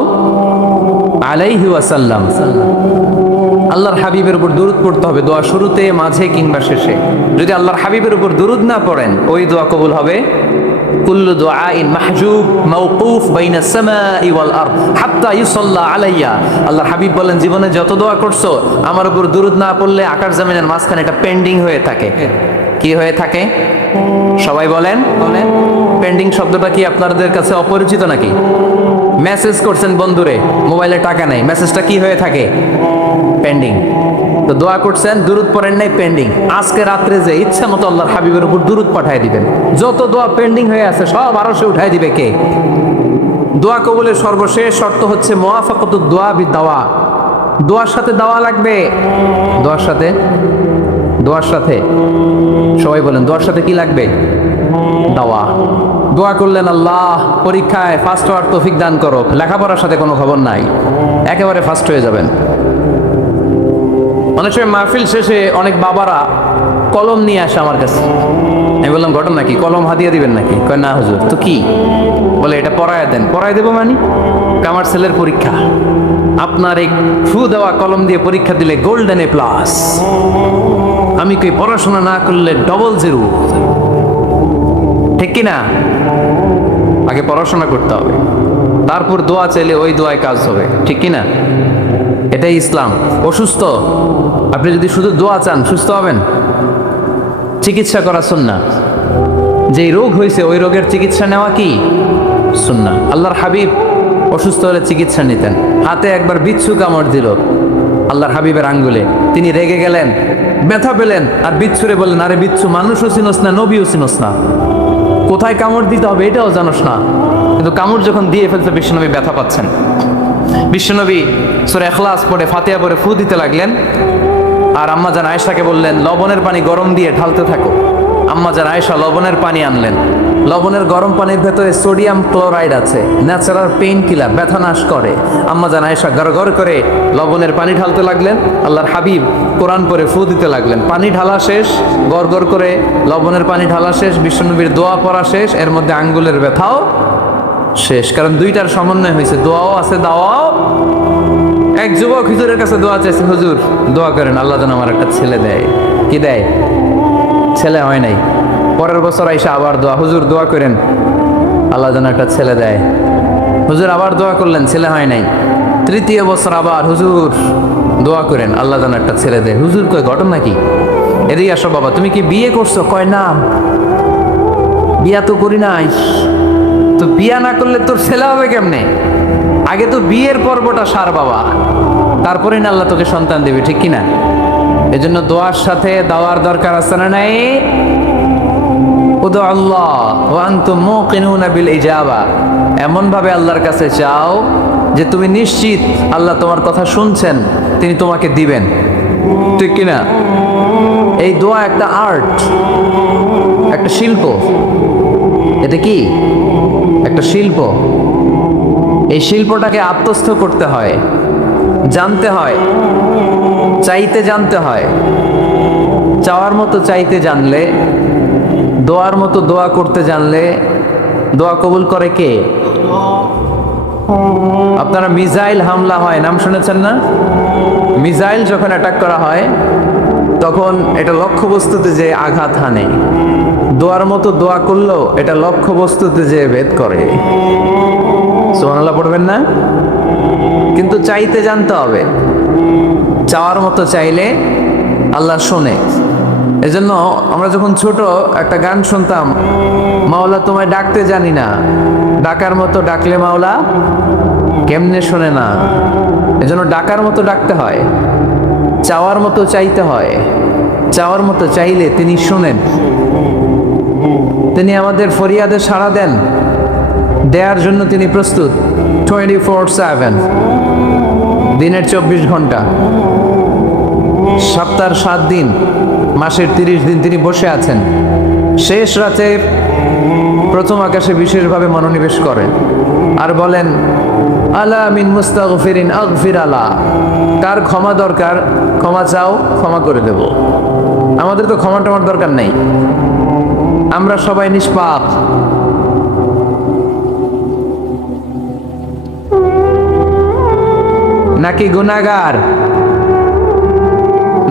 আলাইহি ওয়াসাল্লাম। আল্লাহর হাবিবের উপর দুরূদ পড়তে হবে দোয়া শুরুতে, মাঝে কিংবা শেষে। যদি আল্লাহর হাবিবের উপর দুরূদ না পড়েন, ওই দোয়া কবুল হবে কুল্লু দুআইন মাহজুব মাওকুফ বাইনা সামাই ওয়াল আরদ হাত্তা ইউসাল্লা আলাইয়া। আল্লাহর হাবিব বলেন, জীবনে যত দোয়া করছো আমার উপর দুরূদ না পড়লে আকাশ জমিনের মাঝখানে এটা পেন্ডিং হয়ে থাকে। কি হয়ে থাকে? সবাই বলেন। পেন্ডিং শব্দটা কি আপনাদের কাছে অপরিচিত নাকি? মেসেজ করছেন বন্ধুরে, মোবাইলে টাকা নেই, মেসেজটা কি হয়ে থাকে? পেন্ডিং। তো দোয়া করছেন, দুরূদ পড়েন নাই, পেন্ডিং। আজকে রাত্রে যে ইচ্ছা মতো আল্লাহর হাবিবের উপর দুরূদ পাঠিয়ে দিবেন, যত দোয়া পেন্ডিং হয়ে আছে সব আরশে উঠাই দিবে কে? দোয়া কবুলের সর্বশেষ শর্ত হচ্ছে মুওয়াফাকাতুদ দোয়া বিদ-দাওয়া। দোয়ার সাথে দাওয়া লাগবে। দোয়ার সাথে সবাই বলেন, দোয়ার সাথে কি লাগবে? দাওয়া। দোয়া করলেন, আল্লাহ পরীক্ষায় ফার্স্ট হওয়ার তৌফিক দান করো, লেখাপড়ার সাথে কোনো খবর নাই, একেবারে ফার্স্ট হয়ে যাবেন। অনেক সময় মাহফিল শেষে অনেক বাবারা কলম নিয়ে আসে আমার কাছে। আমি বললাম, ঘটনা কি? কলম হাদিয়া দিবেন নাকি? কয় না হুজুর। তো কি? বলে এটা পড়ায় দেন। পড়ায় দেবো মানে? আমার ছেলের পরীক্ষা, আপনার এই ফু দেওয়া কলম দিয়ে পরীক্ষা দিলে গোল্ডেন এ প্লাস। আমি কই পড়াশোনা না করলে ডবল জিরো। ঠিক কিনা? আগে পড়াশোনা করতে হবে, তারপর দোয়া চাইলে ওই দোয়ায় কাজ হবে। ঠিক কিনা? এটাই ইসলাম। অসুস্থ আপনি যদি শুধু দোয়া চান, সুস্থ হবেন? চিকিৎসা করা সুন্নাহ। যেই রোগ হয়েছে ওই রোগের চিকিৎসা নেওয়া কি সুন্নাহ। আল্লাহর হাবিব অসুস্থ হলে চিকিৎসা নিতেন। হাতে একবার বিচ্ছু কামড় দিল আল্লাহর হাবিবের আঙ্গুলে, তিনি রেগে গেলেন, ব্যথা পেলেন, আর বিচ্ছুরে বললেন, আরে বিচ্ছু, মানুষও চিনোস না, নবীও চিনোস না, কোথায় কামড় দিতে হবে এটাও জানোস না। কিন্তু কামড় যখন দিয়ে ফেলতে বিশ্বনবী ব্যথা পাচ্ছেন। বিশ্বনবী সূরা ইখলাস পড়ে, ফাতিহা পড়ে ফু দিতে লাগলেন। আর আম্মাজান আয়েশাকে বললেন, লবণের পানি গরম দিয়ে ঢালতে থাকো। আম্মাজান আয়েশা লবণের পানি আনলেন। লবণের গরম পানির ভেতরে সোডিয়াম ক্লোরাইড আছে, ন্যাচারাল পেইন কিলার, ব্যথা নাশ করে। আম্মাজান আয়েশা গড়গড় করে লবণের পানি ঢালতে লাগলেন। আল্লাহর হাবিব কোরআন পড়ে ফু দিতে লাগলেন। পানি ঢালা শেষ, গড়গড় করে লবণের পানি ঢালা শেষ, বিশ্বনবীর দোয়া পড়া শেষ, এর মধ্যে আঙ্গুলের ব্যথাও শেষ। কারণ দুইটার সমন্বয় হয়েছে, দোয়াও আছে, দাওয়াও। এক যুবক হুজুরের কাছে দোয়া চাইছে, হুজুর দোয়া করেন আল্লাহ যেন আমার একটা ছেলে দেয়। কি দেয়? ছেলে হয় নাই। পরের বছর আইসা আবার দোয়া, হুজুর দোয়া করেন আল্লাহ যেন একটা ছেলে দেয়। হুজুর আবার দোয়া করলেন, ছেলে হয় নাই। তৃতীয় বছর আবার, হুজুর দোয়া করেন আল্লাহ যেন একটা ছেলে দেয়। হুজুর কয়, ঘটনা কি? এদিকে আসো বাবা, তুমি কি বিয়ে করছো? কয় না, বিয়া তো করি নাই। তো বিয়া না করলে তোর ছেলে হবে কেমনে? আগে তো বিয়ের পর্বটা সার বাবা, তারপরে না আল্লাহ তোকে সন্তান দেবে। ঠিক কিনা? এজন্য দোয়ার সাথে দাওয়ার দরকার আছে না নাই? উদু আল্লাহ ওয়া আনতুম মুকিনুনা বিল ইজাবা। এমন ভাবে আল্লাহর কাছে চাও যে তুমি নিশ্চিত আল্লাহ তোমার কথা শুনছেন, তিনি তোমাকে দিবেন। ঠিক কিনা? এই দোয়া একটা আর্ট, একটা শিল্প। এটা কি? একটা শিল্প। এই শিল্পটাকে আত্মস্থ করতে হয়, জানতে হয়, চাইতে জানতে হয়। চাওয়ার মতো চাইতে জানলে, দোয়ার মতো দোয়া করতে জানলে দোয়া কবুল করে কে? আপনারা মিসাইল হামলা হয়, নাম শুনেছেন না? মিসাইল যখন অ্যাটাক করা হয় তখন এটা লক্ষ্যবস্তুতে যে আঘাত হানে। দোয়ার মতো দোয়া করলেও এটা লক্ষ্যবস্তুতে যে ভেদ করে। সুবহানাল্লাহ পড়বেন না? কিন্তু চাইতে জানতে হবে। চাওয়ার মতো চাইলে আল্লাহ শোনে। এজন্য আমরা যখন ছোট একটা গান শুনতাম, মাওলা তোমায় ডাকতে জানি না, ডাকার মতো ডাকলে মাওলা কেমনে শোনে না। এজন্য ডাকার মতো ডাকতে হয়, চাওয়ার মতো চাইতে হয়। চাওয়ার মতো চাইলে তিনি শোনেন, তিনি আমাদের ফরিয়াদে সাড়া দেন, দেওয়ার জন্য তিনি প্রস্তুত 24/7, দিনের 24 ঘন্টা, সপ্তাহের 7 দিন, মাসের 30 দিন তিনি বসে আছেন। শেষ রাতে প্রথম আকাশে বিশেষভাবে মনোনিবেশ করেন আর বলেন, আলা মিন মুস্তাগফিরিন আগফির আলা। কার ক্ষমা দরকার ক্ষমা চাও, ক্ষমা করে দেব। আমাদের তো ক্ষমা টমার দরকার নেই, আমরা সবাই নিষ্পাপ। নাকি গুনাহগার?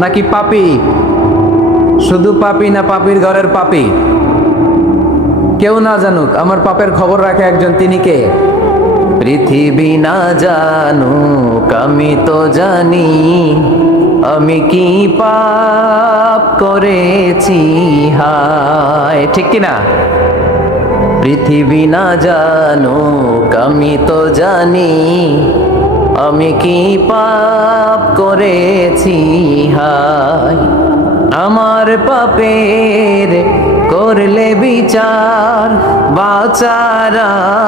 নাকি পাপী? শুধু পাপী না পাপীর ঘরের পাপী? কেউ না জানুক, আমার পাপের খবর রাখে একজন, তিনি কে? পৃথিবী না জানুক আমি তো জানি, আমি কি পাপ করেছি হায়, ঠিক কিনা? পৃথিবী না জানুক আমি তো জানি, আমি কি পাপ করেছি হায়। আমার পাপের করলে বিচার, বাঁচার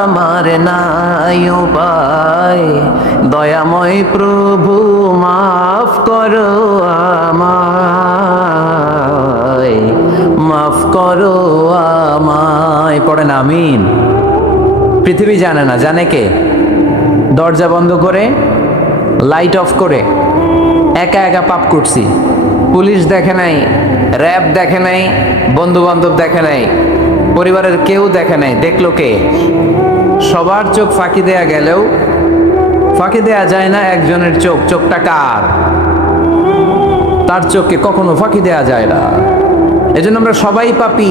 আমার নাই উপায়। দয়াময় প্রভু মাফ করো আমায়, মাফ করো আমায়। পড়েন আমিন। পৃথিবী জানে না, জানে কে? দরজা বন্ধ করে, লাইট অফ করে একা একা পাপ করছি। পুলিশ দেখে নাই, র্যাব দেখে নাই, বন্ধু বান্ধব দেখে নাই, পরিবারের কেউ দেখে নাই। দেখলো কে? সবার চোখ ফাঁকি দেয়া গেলেও ফাঁকি দেয়া যায় না একজনের চোখ। চোখটা কার? তার চোখকে কখনো ফাঁকি দেয়া যায় না। এজন্য আমরা সবাই পাপী।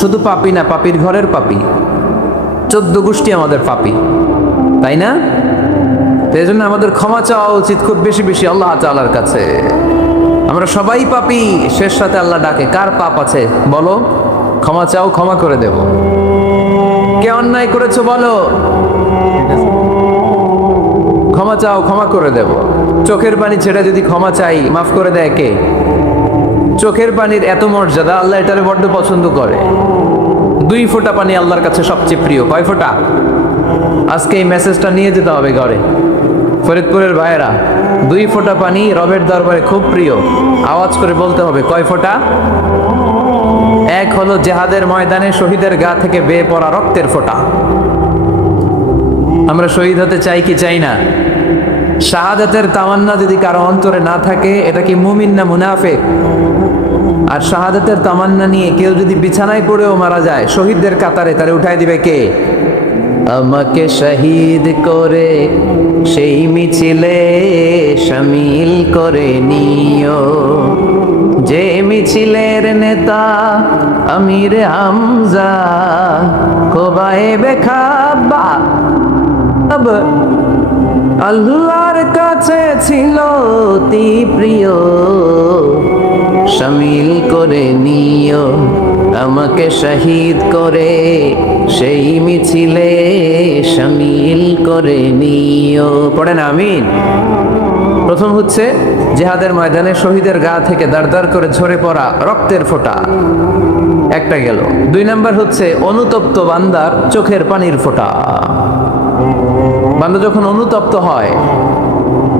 শুধু পাপী না, পাপীর ঘরের পাপী। 14 গোষ্ঠী আমাদের পাপী, তাই না? এই জন্য আমাদের ক্ষমা চাওয়া উচিত খুব বেশি বেশি আল্লাহ তাআলার কাছে। আমরা সবাই পাপী, শেষ সাথে আল্লাহ ডাকে, কার পাপ আছে বলো, ক্ষমা চাও, ক্ষমা করে দেব। কে অন্যায় করেছো বলো, ক্ষমা চাও, ক্ষমা করে দেব। চোখের পানি ছেড়ে যদি ক্ষমা চাই, মাফ করে দেয় কে? চোখের পানির এত মর্যাদা, আল্লাহ এটারে বড্ড পছন্দ করে। 2 ফোঁটা পানি আল্লাহর কাছে সবচেয়ে প্রিয়। কয় ফোঁটা? আজকে এই মেসেজটা নিয়ে যেতে হবে ঘরে। ফরিদপুরের ভাইয়েরা, 2 ফোঁটা পানি রবের দরবারে খুব প্রিয়। আওয়াজ করে বলতে হবে, কয় ফোঁটা? এক হলো জেহাদের ময়দানে শহীদের গা থেকে বেয়ে পড়া রক্তের ফোঁটা। আমরা শহীদ হতে চাই কি চাই না? শাহাদাতের তামান্না যদি কারো অন্তরে না থাকে, এটা কি মুমিন না মুনাফিক? আর শাহাদাতের তামান্না নিয়ে কেউ যদি বিছানায় পড়েও মারা যায়, শহীদদের কাতারে তারে উঠাই দিবে কে? আমাকে শহীদ করে সেই মিছিলে শামিল করে নিও, যে মিছিলের নেতা আমির হামজা খোবায়েবে খাব্বাব আল্লাহর কাছে ছিল অতি প্রিয়, শামিল করে নিও আমাকে শহীদ করে সেই মিছিলে শামিল করে নিও। পড়েন আমিন। প্রথম হচ্ছে জিহাদের ময়দানে শহীদের গা থেকে দাঁড় দাঁড় করে ঝরে পড়া রক্তের ফোঁটা, একটা গেল। 2 নাম্বার হচ্ছে অনুতপ্ত বান্দার চোখের পানির ফোঁটা। বান্দা যখন অনুতপ্ত হয়,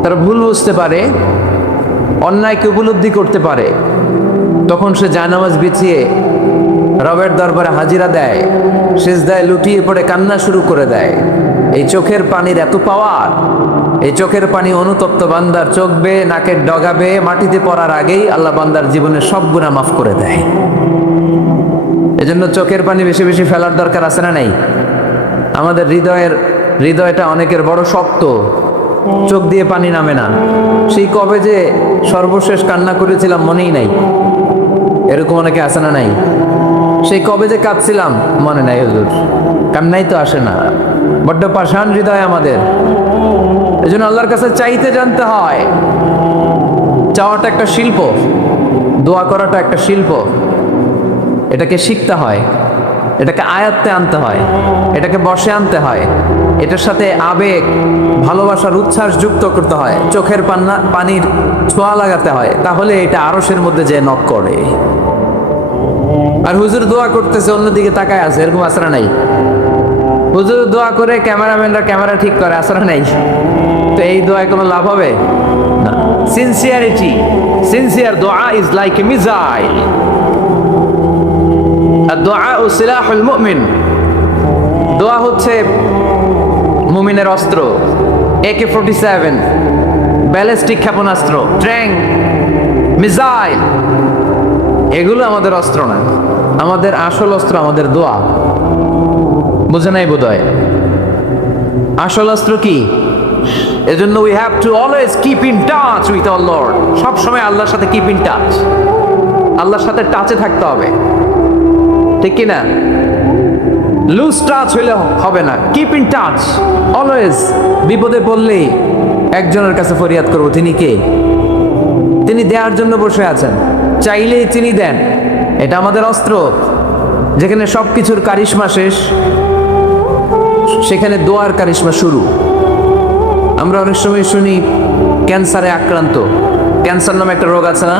তার ভুল বুঝতে পারে, অন্যায়কে উপলব্ধি করতে পারে, তখন সে জায়নামাজ বিছিয়ে রবের দরবারে হাজিরা দেয়, সিজদায় লুটিয়ে পড়ে কান্না শুরু করে দেয়। এই চোখের পানির এত পাওয়ার। এই চোখের পানি অনুতপ্ত বান্দার চোখ বেয়ে, নাকের ডগা বেয়ে মাটিতে পড়ার আগেই আল্লাহ বান্দার জীবনের সব গুনাহ মাফ করে দেয়। এজন্য চোখের পানি বেশি বেশি ফেলার দরকার আছে না নাই? আমাদের হৃদয়টা অনেকের বড় শক্ত, চোখ দিয়ে পানি নামে না। সেই কবে যে সর্বশেষ কান্না করেছিলাম মনেই নাই, এরকম অনেকে আসে না নাই? সেই কবে যে কাঁদছিলাম মনে নাই, হুজুর কান্নাই তো আসে না। বড্ড পাষাণ হৃদয় আমাদের। এজন্য আল্লাহর কাছে চাইতে জানতে হয়। চাওয়াটা একটা শিল্প, দোয়া করাটা একটা শিল্প। এটাকে শিখতে হয়, এটাকে আয়ত্তে আনতে হয়, এটাকে বশে আনতে হয়, এটার সাথে আবেগ, ভালোবাসার উচ্ছ্বাস যুক্ত করতে হয়, চোখের পানির ছোঁয়া লাগাতে হয়, তাহলে এটা আরশের মধ্যে যে নক করে। আর হুজুর দোয়া করতেছে, অন্যদিকে তাকায় আছে, এরকম আসরা নাই? হুজুর দোয়া করে ক্যামেরাম্যানরা ক্যামেরা ঠিক করে, আসরা নাই? তো এই দোয়ায় কোনো লাভ হবে না। সিনসিয়ার দোয়া ইজ লাইক এ মিসাইল। দোয়া ও সিলাহুল মুমিন। দোয়া হচ্ছে মুমিনের অস্ত্র। AK-47 ব্যালিস্টিক ক্ষেপণাস্ত্র, ট্যাঙ্ক, মিসাইল, এগুলো আমাদের অস্ত্র না। আমাদের আসল অস্ত্র আমাদের দোয়া। বুঝে নাই বোধহয়? আসল অস্ত্র কি? এজন্য we have to always keep in touch with our Lord. সব সময় আল্লাহর সাথে কিপ ইন টাচ, আল্লাহর সাথে টাচে থাকতে হবে, ঠিক কি না? লুজ টাচ হইলে হবে না, কিপ ইন টাচ অলওয়েজ। বিপদে পড়লেই একজনের কাছে ফরিয়াদ করবো, তিনি কে? তিনি দেওয়ার জন্য বসে আছেন, চাইলেই তিনি দেন। এটা আমাদের অস্ত্র। যেখানে সবকিছুর কারিশমা শেষ, সেখানে দোয়ার কারিশমা শুরু। আমরা অনেক সময় শুনি ক্যান্সারে আক্রান্ত, ক্যান্সার নামে একটা রোগ আছে না?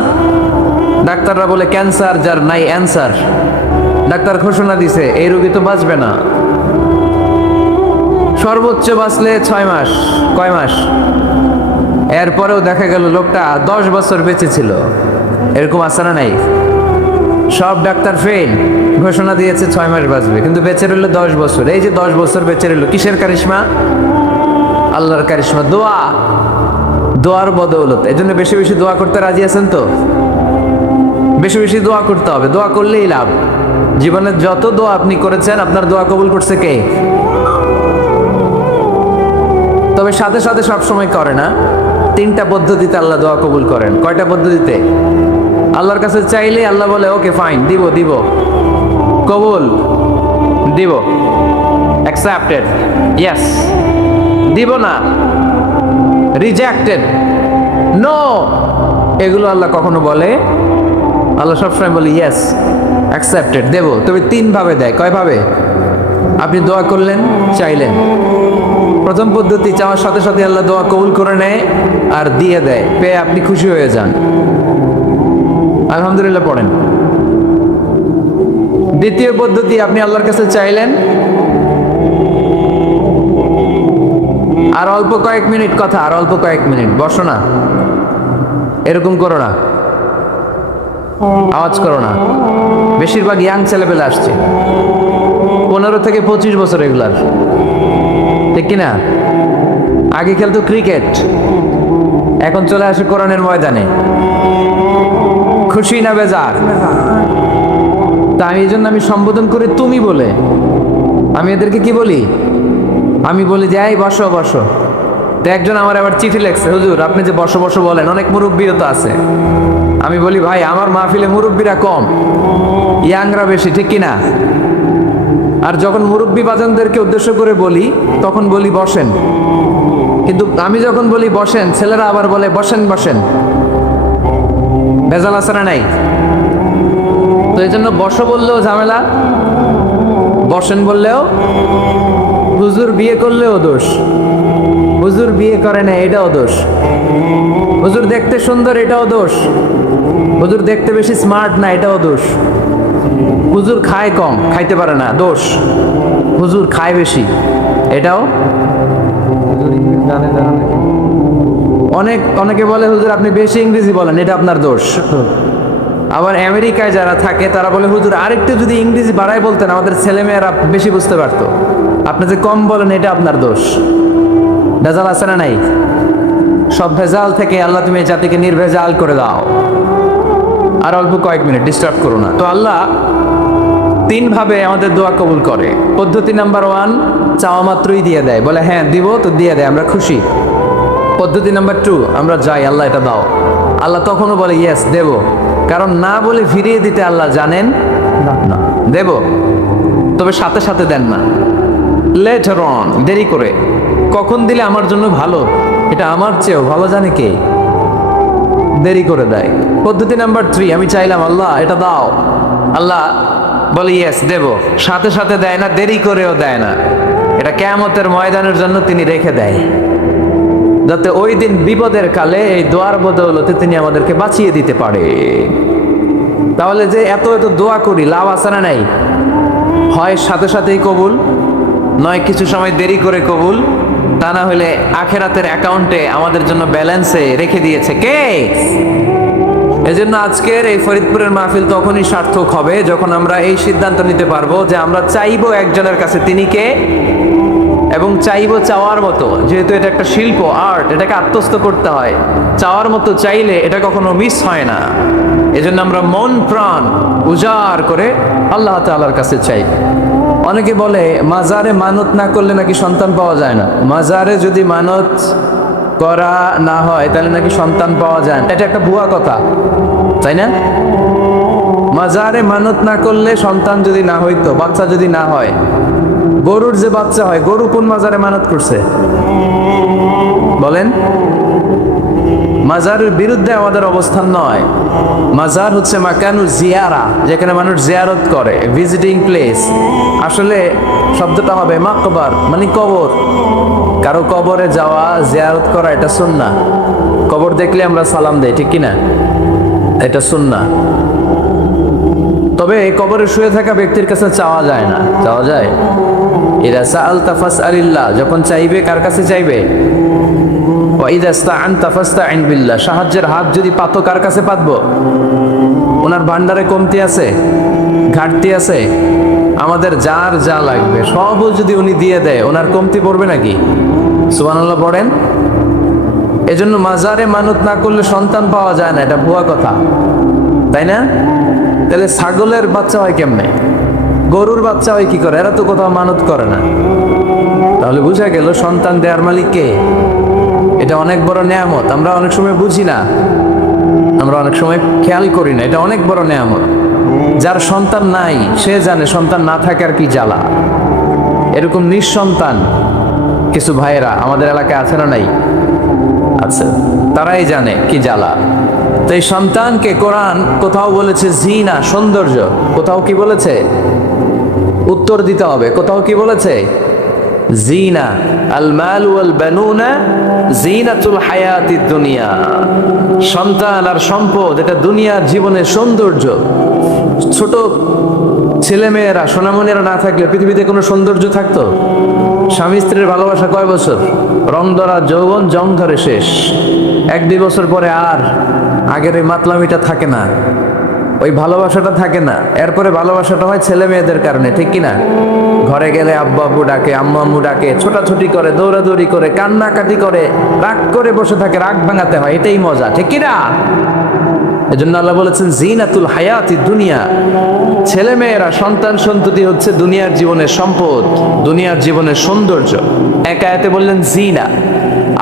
ডাক্তাররা বলে ক্যান্সার যার নাই অ্যান্সার। ডাক্তার ঘোষণা দিছে এই রোগী তো বাঁচবে না, সর্বোচ্চ বাঁচলে 6 মাস। কয় মাস? এরপরেও দেখা গেল লোকটা 10 বছর বেঁচে ছিল। এরকম আছে না নাই? সব ডাক্তার ফেল, ঘোষণা দিয়েছে 6 মাস বাঁচবে, কিন্তু বেঁচে রইল 10 বছর। এই যে 10 বছর বেঁচে রইল, কিসের কারিশমা? আল্লাহর কারিশমা। দোয়া, দোয়ার বদৌলত। এই জন্য বেশি বেশি দোয়া করতে রাজি আছেন তো? বেশি বেশি দোয়া করতে হবে, দোয়া করলেই লাভ। জীবনের যত দোয়া আপনি করেছেন, আপনার দোয়া কবুল করছে কে? তবে সাথে সাথে সবসময় করে না। 3টা পদ্ধতিতে আল্লাহ দোয়া কবুল করেন। কয়টা পদ্ধতিতে? আল্লাহর কাছে চাইলে আল্লাহ বলে ওকে ফাইন, দিব দিব, কবুল, দিব, অ্যাকসেপ্টেড, ইয়েস। দিব না, রিজেক্টেড, নো, এগুলো আল্লাহ কখনো বলে? আল্লাহ সবসময় বলে ইয়েস, অ্যাকসেপ্টেড, দেব। তবে 3 ভাবে দেয়। কয় ভাবে? আপনি দোয়া করলেন, চাইলেন। প্রথম পদ্ধতি, চাওয়ার সাথে সাথে আল্লাহ দোয়া কবুল করে নেয় আর দিয়ে দেয়, পেয়ে আপনি খুশি হয়ে যান, আলহামদুলিল্লাহ পড়েন। দ্বিতীয় পদ্ধতি, আপনি আল্লাহর কাছে চাইলেন, আর অল্প কয়েক মিনিট কথা, আর অল্প কয়েক মিনিট, বসো না, এরকম করো না, আওয়াজ করো না। বেশিরভাগ ইয়াং ছেলেপেলে আসছে, 15 থেকে 25 বছর, এগুলার, ঠিক কিনা? আগে খেলতো ক্রিকেট, এখন চলে আসে কোরআনের ময়দানে। খুশি না বেজার? তা আমি এই জন্য আমি সম্বোধন করি তুমি বলে। আমি এদেরকে কি বলি? আমি বলি যে এই বসো বসো। তো একজন আমার আবার চিঠি লেখছে, হুজুর আপনি যে বসো বসো বলেন, অনেক মুরব্বীও তো আছে। আমি বলি ভাই, আমার মাহফিলে মুরব্বীরা কম, ইয়াংরা বেশি, ঠিক কিনা? আর যখন মুরব্বী বাজানদেরকে উদ্দেশ্য করে বলি, তখন বলি বসেন। কিন্তু আমি যখন বলি বসেন, ছেলেরা আবার বলে বসেন বসেন। ভেজাল আছে না নাই? তো এই জন্য বসো বললেও ঝামেলা, বসেন বললেও। হুজুর বিয়ে করলেও দোষ, হুজুর বিয়ে করে না এটাও দোষ, হুজুর দেখতে সুন্দর এটাও দোষ, হুজুর দেখতে বেশি স্মার্ট না এটাও দোষ, হুজুর খায় কম, খাইতে পারে না, দোষ, হুজুর খায় বেশি, এটাও। অনেকে বলে হুজুর আপনি বেশি ইংরেজি বলেন, এটা আপনার দোষ। আবার আমেরিকায় যারা থাকে তারা বলে হুজুর আরেকটু যদি ইংরেজি বাড়ায় বলতেন, আমাদের ছেলেমেয়েরা বেশি বুঝতে পারতো। আপনি যে কম বলেন, এটা আপনার দোষ। ভেজাল আছে না নাই? সব ভেজাল থেকে আল্লাহ তুমি এই জাতিকে নির্ভেজাল করে দাও। আর অল্প কয়েক মিনিট, ডিস্টার্ব করো না। তো আল্লাহ 3 ভাবে আমাদের দোয়া কবুল করে। পদ্ধতি নাম্বার 1, চাওয়া মাত্রই দিয়ে দেয়, বলে হ্যাঁ দিব, তো দিয়ে দেয়, আমরা খুশি। পদ্ধতি নাম্বার 2, আমরা যাই, আল্লাহ এটা দাও, আল্লাহ তখনও বলে ইয়েস দেব। কারণ না বলে ফিরিয়ে দিতে আল্লাহ জানেন না, দেব, তবে সাথে সাথে দেন না, লেটার অন, দেরি করে। কখন দিলে আমার জন্য ভালো, এটা আমার চেয়েও ভালো জানে কে? দেরি করে দেয়। পদ্ধতি নাম্বার 3, আমি চাইলাম আল্লাহ এটা দাও, আল্লাহ বলে ইয়েস দেব, সাথে সাথে দেয় না, দেরি করেও দেয় না। এটা কিয়ামতের ময়দানের জন্য তিনি রেখে দেয়, যাতে ওই দিন বিপদের কালে এই দোয়ার বদৌলতে তিনি আমাদেরকে বাঁচিয়ে দিতে পারে। তাহলে যে এত এত দোয়া করি, লাভ আছে না নাই? হয় সাথে সাথেই কবুল, নয় কিছু সময় দেরি করে কবুল। তা না হলে আখেরাতের অ্যাকাউন্টে আমাদের জন্য ব্যালেন্সে রেখে দিয়েছে কে? এজন্য আজকের এই ফরিদপুরের মাহফিল তখনই সার্থক হবে যখন আমরা এই সিদ্ধান্ত নিতে পারবো যে আমরা চাইবো একজনের কাছে, তিনি কে? এবং চাইবো চাওয়ার মতো। যেহেতু এটা একটা শিল্প, আর্ট, এটাকে আত্মস্থ করতে হয়। চাওয়ার মতো চাইলে এটা কখনো মিস হয় না। এজন্য আমরা মন প্রাণ উজাড় করে আল্লাহ তাআলার কাছে চাই। অনেকে বলে মাজারে মানত না করলে নাকি সন্তান পাওয়া যায় না। মাজারে যদি মানত করা না হয় তাহলে নাকি সন্তান পাওয়া যায় না। এটা একটা ভুয়া কথা, তাই না? মাজারে মানত না করলে সন্তান যদি না হইতো, বাচ্চা যদি না হয়, গরুর যে বাচ্চা হয়, গরু কোন মাজারে মানত করছে বলেন? মাজারের বিরুদ্ধে আমাদের অবস্থান নয়। মাজার হচ্ছে মাকানু জিয়ারা, যেখানে মানুষ জিয়ারত করে, ভিজিটিং প্লেস। আসলে শব্দটা হবে মাকবার, মানে কবর। কারো কবরে যাওয়া, জিয়ারত করা, এটা সুন্নাহ। কবর দেখলে আমরা সালাম দেই, ঠিক কিনা? এটা সুন্নাহ। তবে এই কবরে শুয়ে থাকা ব্যক্তির কাছে চাওয়া যায় না। চাওয়া যায়? ইদা সাআলতা ফাসআলিল্লাহ, যখন চাইবে কার কাছে চাইবে? ওয়া ইদা ইসতাআনতা ফাসতাইন বিল্লাহ, সাহায্যের হাত যদি পাতো কার কাছে পাতবো? ওনার ভান্ডারে কমতি আছে, ঘাটতি আছে, আমাদের যার যা লাগবে সবও যদি উনি দিয়ে দেয়, ওনার কমতি পড়বে নাকি? সুবহানাল্লাহ পড়েন। এজন্য মাজারে মানত না করলে সন্তান পাওয়া যায় না, এটা ভুয়া কথা, তাই না? তাহলে ছাগলের বাচ্চা হয় কেমনে, গরুর বাচ্চা হয় কি করে? এরা তো কোথাও মানত করে না। তাহলে বুঝা গেল সন্তান দেওয়ার মালিক কে। এটা অনেক বড় নেয়ামত, আমরা অনেক সময় বুঝি না, আমরা অনেক সময় খেয়াল করি না। এটা অনেক বড় নেয়ামত। যার সন্তান নাই সে জানে সন্তান না থাকার কি জ্বালা। এরকম নিঃসন্তান কিছু ভাইয়েরা আমাদের এলাকায় আছে না নাই? আছে, তারাই জানে কি জ্বালা। তো এই সন্তানকে কোরআন কোথাও বলেছে জিনা, সৌন্দর্য, কোথাও কি বলেছে? উত্তর দিতে হবে। কোথাও কি বলেছে? জিনা, আল মাল ওয়াল বানুনা জিনাতুল হায়াতিদ দুনিয়া। সন্তান আর সম্পদ এটা দুনিয়ার জীবনের সৌন্দর্য। ছোট ছেলেমেয়েরা, সোনামণিরা না থাকলে পৃথিবীতে কোনো সৌন্দর্য থাকতো? স্বামী স্ত্রীর ভালোবাসা কয় বছর? রং ধরা যৌবন, জং ধরে শেষ। 1-2 বছর পরে আর আগের ওই মাতলামিটা থাকে না, ওই ভালোবাসাটা থাকে না। এরপরে ভালোবাসাটা হয় ছেলে মেয়েদের কারণে, ঠিক কিনা? ঘরে গেলে আব্বু আব্বু ডাকে, আম্মু আম্মু ডাকে, ছোটাছুটি করে, দৌড়াদৌড়ি করে, কান্নাকাটি করে, রাগ করে বসে থাকে, রাগ ভাঙাতে হয়, এটাই মজা, ঠিক কিনা? এজন্য আল্লাহ বলেছেন জিনাতুল হায়াতি দুনিয়া। ছেলে মেয়েরা, সন্তান সন্ততি হচ্ছে দুনিয়ার জীবনের সম্পদ, দুনিয়ার জীবনের সৌন্দর্য। এক আয়াতে বললেন জিনা,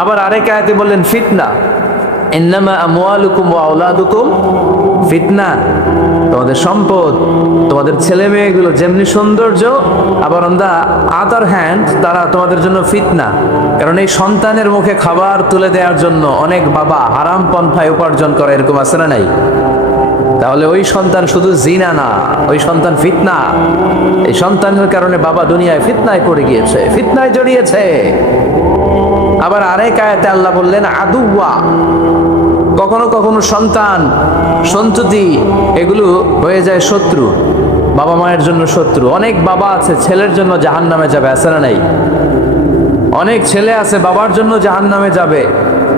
আবার আরেক আয়াতে বললেন ফিতনা। ইন্নামা আমওয়ালুকুম ওয়া আওলাদুকুম ফিতনা। তোমাদের সম্পদ, তোমাদের ছেলে মেয়েগুলো যেমনি সৌন্দর্য, আবার অন দা আদার হ্যান্ড তারা তোমাদের জন্য ফিতনা। কারণ এই সন্তানের মুখে খাবার তুলে দেওয়ার জন্য অনেক বাবা হারাম পন্থায় উপার্জন করে, এরকম আছে না নাই? তাহলে ওই সন্তান শুধু জিনা না, ওই সন্তান ফিতনা। এই সন্তানের কারণে বাবা দুনিয়ায় ফিতনায় পড়ে গিয়েছে, ফিতনায় জড়িয়েছে। আবার আরেক আয়াতে আল্লাহ বললেন আদুওয়া। কখনো কখনো সন্তান সন্ততি এগুলো হয়ে যায় শত্রু, বাবা মায়ের জন্য শত্রু। অনেক বাবা আছে ছেলের জন্য জাহান্নামে যাবে, আছে না নাই? অনেক ছেলে আছে বাবার জন্য জাহান্নামে যাবে।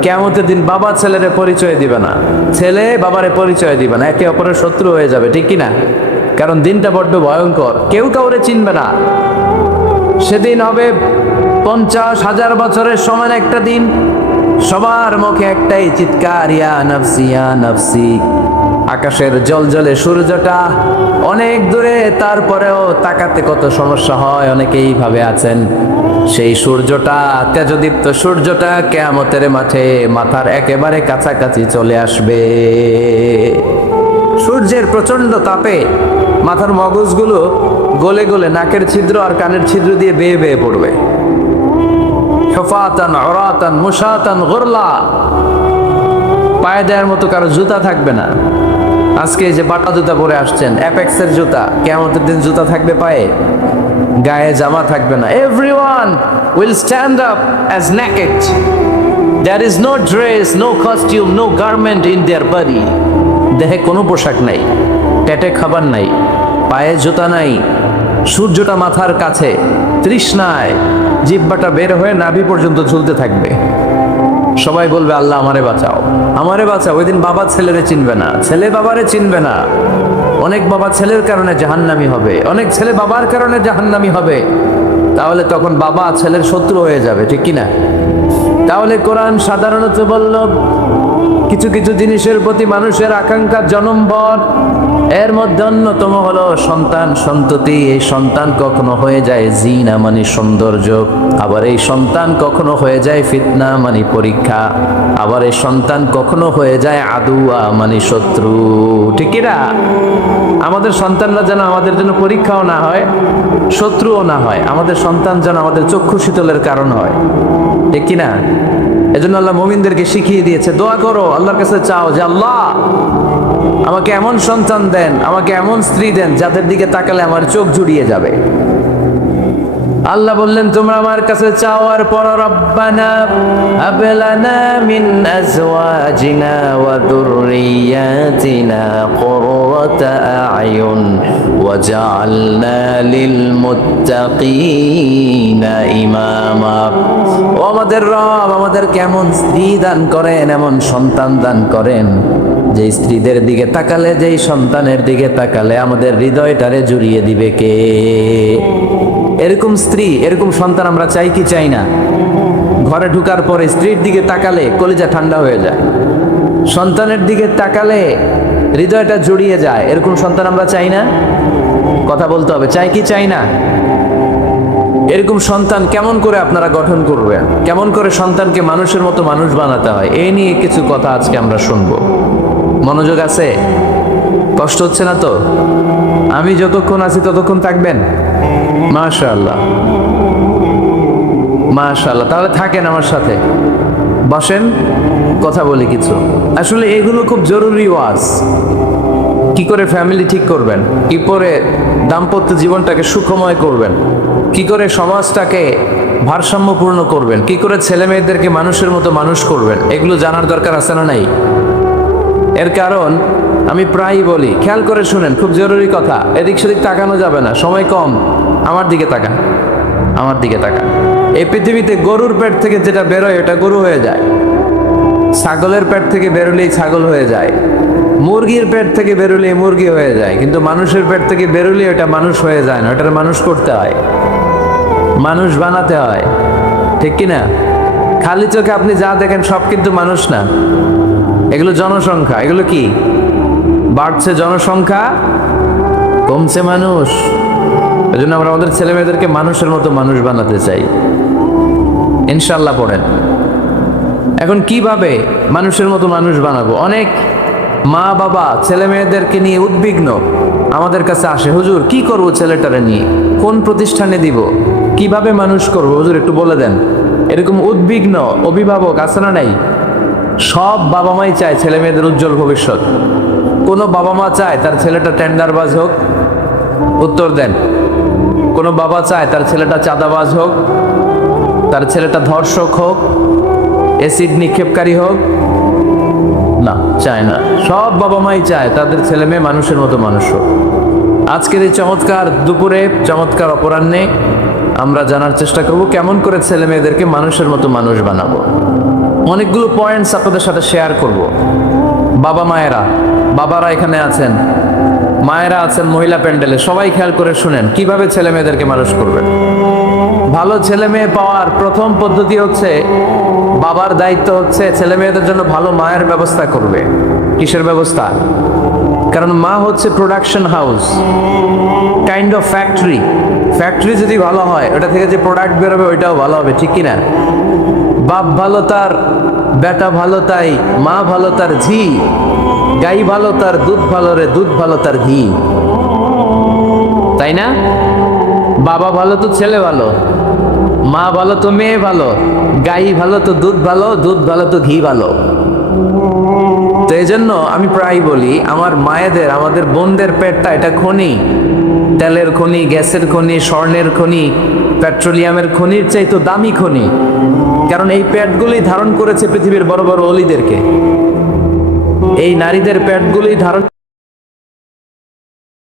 কিয়ামতের দিন বাবা ছেলেরে পরিচয় দিবে না, ছেলে বাবারে পরিচয় দিবে না, একে অপরের শত্রু হয়ে যাবে, ঠিক কিনা? কারণ দিনটা বড্ড ভয়ঙ্কর, কেউ কাউরে চিনবে না। সেদিন হবে 50,000 বছরের সমান একটা দিন। সবার মুখে একটাই চিৎকার, ইয়া নাফসি ইয়া নাফসি। আকাশের জলজলে সূর্যটা অনেক দূরে, তারপরেও তাকাতে কত সমস্যা হয়। অনেকেই ভাবে আছেন সেই সূর্যটা, তেজদীপ্ত সূর্যটা কিয়ামতের মাঠে মাথার একেবারে কাছাকাছি চলে আসবে। সূর্যের প্রচন্ড তাপে মাথার মগজগুলো গলে গলে নাকের ছিদ্র আর কানের ছিদ্র দিয়ে বেয়ে বেয়ে পড়বে। হুফাতান উরাতান মুশাতান গুরলা। পায়ে দেওয়ার মতো কারো জুতা থাকবে না। আজকে যে বাটা জুতা পরে আসছেন, অ্যাপেক্সের জুতা, কিয়ামতের দিন জুতা থাকবে পায়ে, গায়ে জামা থাকবে না। Everyone will stand up as naked. There is no dress, no costume, no garment in their body. দেহে কোনো পোশাক নাই, পেটে খাবার নাই, পায়ে জুতা নাই, সূর্যটা মাথার কাছে, তৃষ্ণায় জিহ্বাটা বের হয়ে নাভি পর্যন্ত ঝুলতে থাকবে। সবাই বলবে আল্লাহ আমারে বাঁচাও, আমারে বাঁচাও। ওই দিন বাবা ছেলেরে চিনবে না, ছেলে বাবারে চিনবে না। অনেক বাবা ছেলের কারণে জাহান্নামী হবে, অনেক ছেলে বাবার কারণে জাহান্নামী হবে। তাহলে তখন বাবা ছেলের শত্রু হয়ে যাবে, ঠিক কিনা? তাহলে কোরআন সাধারণত বলল কিছু কিছু জিনিসের প্রতি মানুষের আকাঙ্ক্ষা জনমভর। এর মধ্যে অন্যতম হলো সন্তান সন্ততি। এই সন্তান কখনো হয়ে যায় জিনা মানে সৌন্দর্য, আবার এই সন্তান কখনো হয়ে যায় ফিতনা মানে পরীক্ষা, আবার এই সন্তান কখনো হয়ে যায় আদুয়া মানে শত্রু। ঠিক না? আমাদের সন্তানরা যেন আমাদের জন্য পরীক্ষাও না হয়, শত্রুও না হয়। আমাদের সন্তান যেন আমাদের চক্ষু শীতলের কারণ হয়। ঠিক কিনা? এজন্য আল্লাহ মুমিনদেরকে শিখিয়ে দিয়েছে, দোয়া করো, আল্লাহর কাছে চাও যে আল্লাহ আমাকে এমন সন্তান দেন, আমাকে এমন স্ত্রী দেন যাদের দিকে তাকালে আমার চোখ জুড়িয়ে যাবে। আল্লাহ বললেন তোমরা আমার কাছে চাও আর পর রব্বানা হাব লানা মিন আজওয়াজিনা ওয়া যুররিয়াতিনা কুররাতা আ'য়ুন ওয়াজআলনা লিল মুত্তাকিনা ইমামা। ও আমাদের রব, আমাদের কেমন স্ত্রী দান করেন, এমন সন্তান দান করেন যে স্ত্রীদের দিকে তাকালে, যেই সন্তানের দিকে তাকালে আমাদের হৃদয়টারে জুড়িয়ে দিবে কে? এরকম স্ত্রী, এরকম সন্তান আমরা চাই কি চাই না? ঘরে ঢুকার পরে স্ত্রীর দিকে তাকালে কলিজা ঠান্ডা হয়ে যায়, সন্তানের দিকে তাকালে হৃদয়টা জড়িয়ে যায়। এরকম সন্তান আমরা চাই না? কথা বলতে হবে, চাই কি চাই না? এরকম সন্তান কেমন করে আপনারা গঠন করবেন? কেমন করে সন্তানকে মানুষের মতো মানুষ বানাতে হয়, এই নিয়ে কিছু কথা আজকে আমরা শুনবো। মনোযোগ আছে? কষ্ট হচ্ছে না তো? আমি যতক্ষণ আছি ততক্ষণ থাকবেন? মাশাআল্লাহ, মাশাআল্লাহ। তাহলে থাকেন আমার সাথে, বসেন, কথা বলি কিছু। আসলে এগুলো খুব জরুরি ওয়াজ। কি করে ফ্যামিলি ঠিক করবেন, কি করে দাম্পত্য জীবনটাকে সুখময় করবেন, কি করে সমাজটাকে ভারসাম্যপূর্ণ করবেন, কি করে ছেলে মেয়েদেরকে মানুষের মতো মানুষ করবেন, এগুলো জানার দরকার আছে না নাই? এর কারণ আমি প্রায়ই বলি, খেয়াল করে শুনেন, খুব জরুরি কথা, এদিক সেদিক তাকানো যাবে না, সময় কম। আমার দিকে তাকান, আমার দিকে তাকান। এই পৃথিবীতে গরুর পেট থেকে যেটা বেরোয় ওটা গরু হয়ে যায়, ছাগলের পেট থেকে বেরোলেই ছাগল হয়ে যায়, মুরগির পেট থেকে বেরোলেই মুরগি হয়ে যায়, কিন্তু মানুষের পেট থেকে বেরোলেই ওটা মানুষ হয়ে যায় না, ওটার মানুষ করতে হয়, মানুষ বানাতে হয়। ঠিক কিনা? খালি চোখে আপনি যা দেখেন সব কিন্তু মানুষ না, এগুলো জনসংখ্যা। এগুলো কি? বাড়ছে জনসংখ্যা, কমছে মানুষ। এই জন্য আমরা আমাদের ছেলে মেয়েদেরকে মানুষের মতো মানুষ বানাতে চাই, ইনশাল্লাহ। পড়েন এখন কিভাবে মানুষের মতো মানুষ বানাবো। অনেক মা বাবা ছেলে মেয়েদেরকে নিয়ে উদ্বিগ্ন, আমাদের কাছে আসে, হুজুর কি করব ছেলেটারে নিয়ে, কোন প্রতিষ্ঠানে দিব, কিভাবে মানুষ করব হুজুর একটু বলে দেন। এরকম উদ্বিগ্ন অভিভাবক আছে না নাই? সব বাবা মাই চায় ছেলে মেয়েদের উজ্জ্বল ভবিষ্যৎ। কোনো বাবা মা চায় তার ছেলেটা টেন্ডারবাজ হোক? উত্তর দেন। কোনো বাবা চায় তার ছেলেটা চাঁদাবাজ হোক, তার ছেলেটা ধর্ষক হোক, অ্যাসিড নিক্ষেপকারী হোক? না, চায় না। সব বাবা মাই চায় তাদের ছেলে মেয়ে মানুষের মতো মানুষ হোক। আজকের এই চমৎকার দুপুরে, চমৎকার অপরাহ্নে আমরা জানার চেষ্টা করব কেমন করে ছেলে মেয়েদেরকে মানুষের মতো মানুষ বানাবো। অনেকগুলো পয়েন্টস আপনাদের সাথে শেয়ার করব। বাবা মায়েরা, বাবারা এখানে আছেন, মায়েরা আছেন মহিলা প্যান্ডেলে, সবাই খেয়াল করে শুনেন কিভাবে ছেলে মেয়েদেরকে মানুষ করবেন। ভালো ছেলে মেয়ে পাওয়ার প্রথম পদ্ধতি হচ্ছে, বাবার দায়িত্ব হচ্ছে ছেলে মেয়েদের জন্য ভালো মায়ের ব্যবস্থা করবে। কিসের ব্যবস্থা? কারণ মা হচ্ছে production house, kind of factory. Factory যদি ভালো হয়, ওটা থেকে যে প্রোডাক্ট বেরোবে ওইটাও ভালো হবে। ঠিক কিনা? বাপ ভালো তার বেটা ভালো তাই, মা ভালো তার ঝি, গাই ভালো তার দুধ ভালো রে, দুধ ভালো তার ঘি। তাই না? বাবা ভালো তো ছেলে ভালো, মা ভালো তো মেয়ে ভালো, গাই ভালো তো দুধ ভালো, দুধ ভালো তো ঘি ভালো। তো এই জন্য আমি প্রায় বলি, আমার মায়েদের, আমাদের বোনদের পেটটা এটা খনি, তেলের খনি, গ্যাসের খনি, স্বর্ণের খনি, পেট্রোলিয়ামের খনির চাইতো দামি খনি। কারণ এই পেটগুলি ধারণ করেছে পৃথিবীর বড় বড় অলিদেরকে, এই নারীদের পেটগুলি ধারণ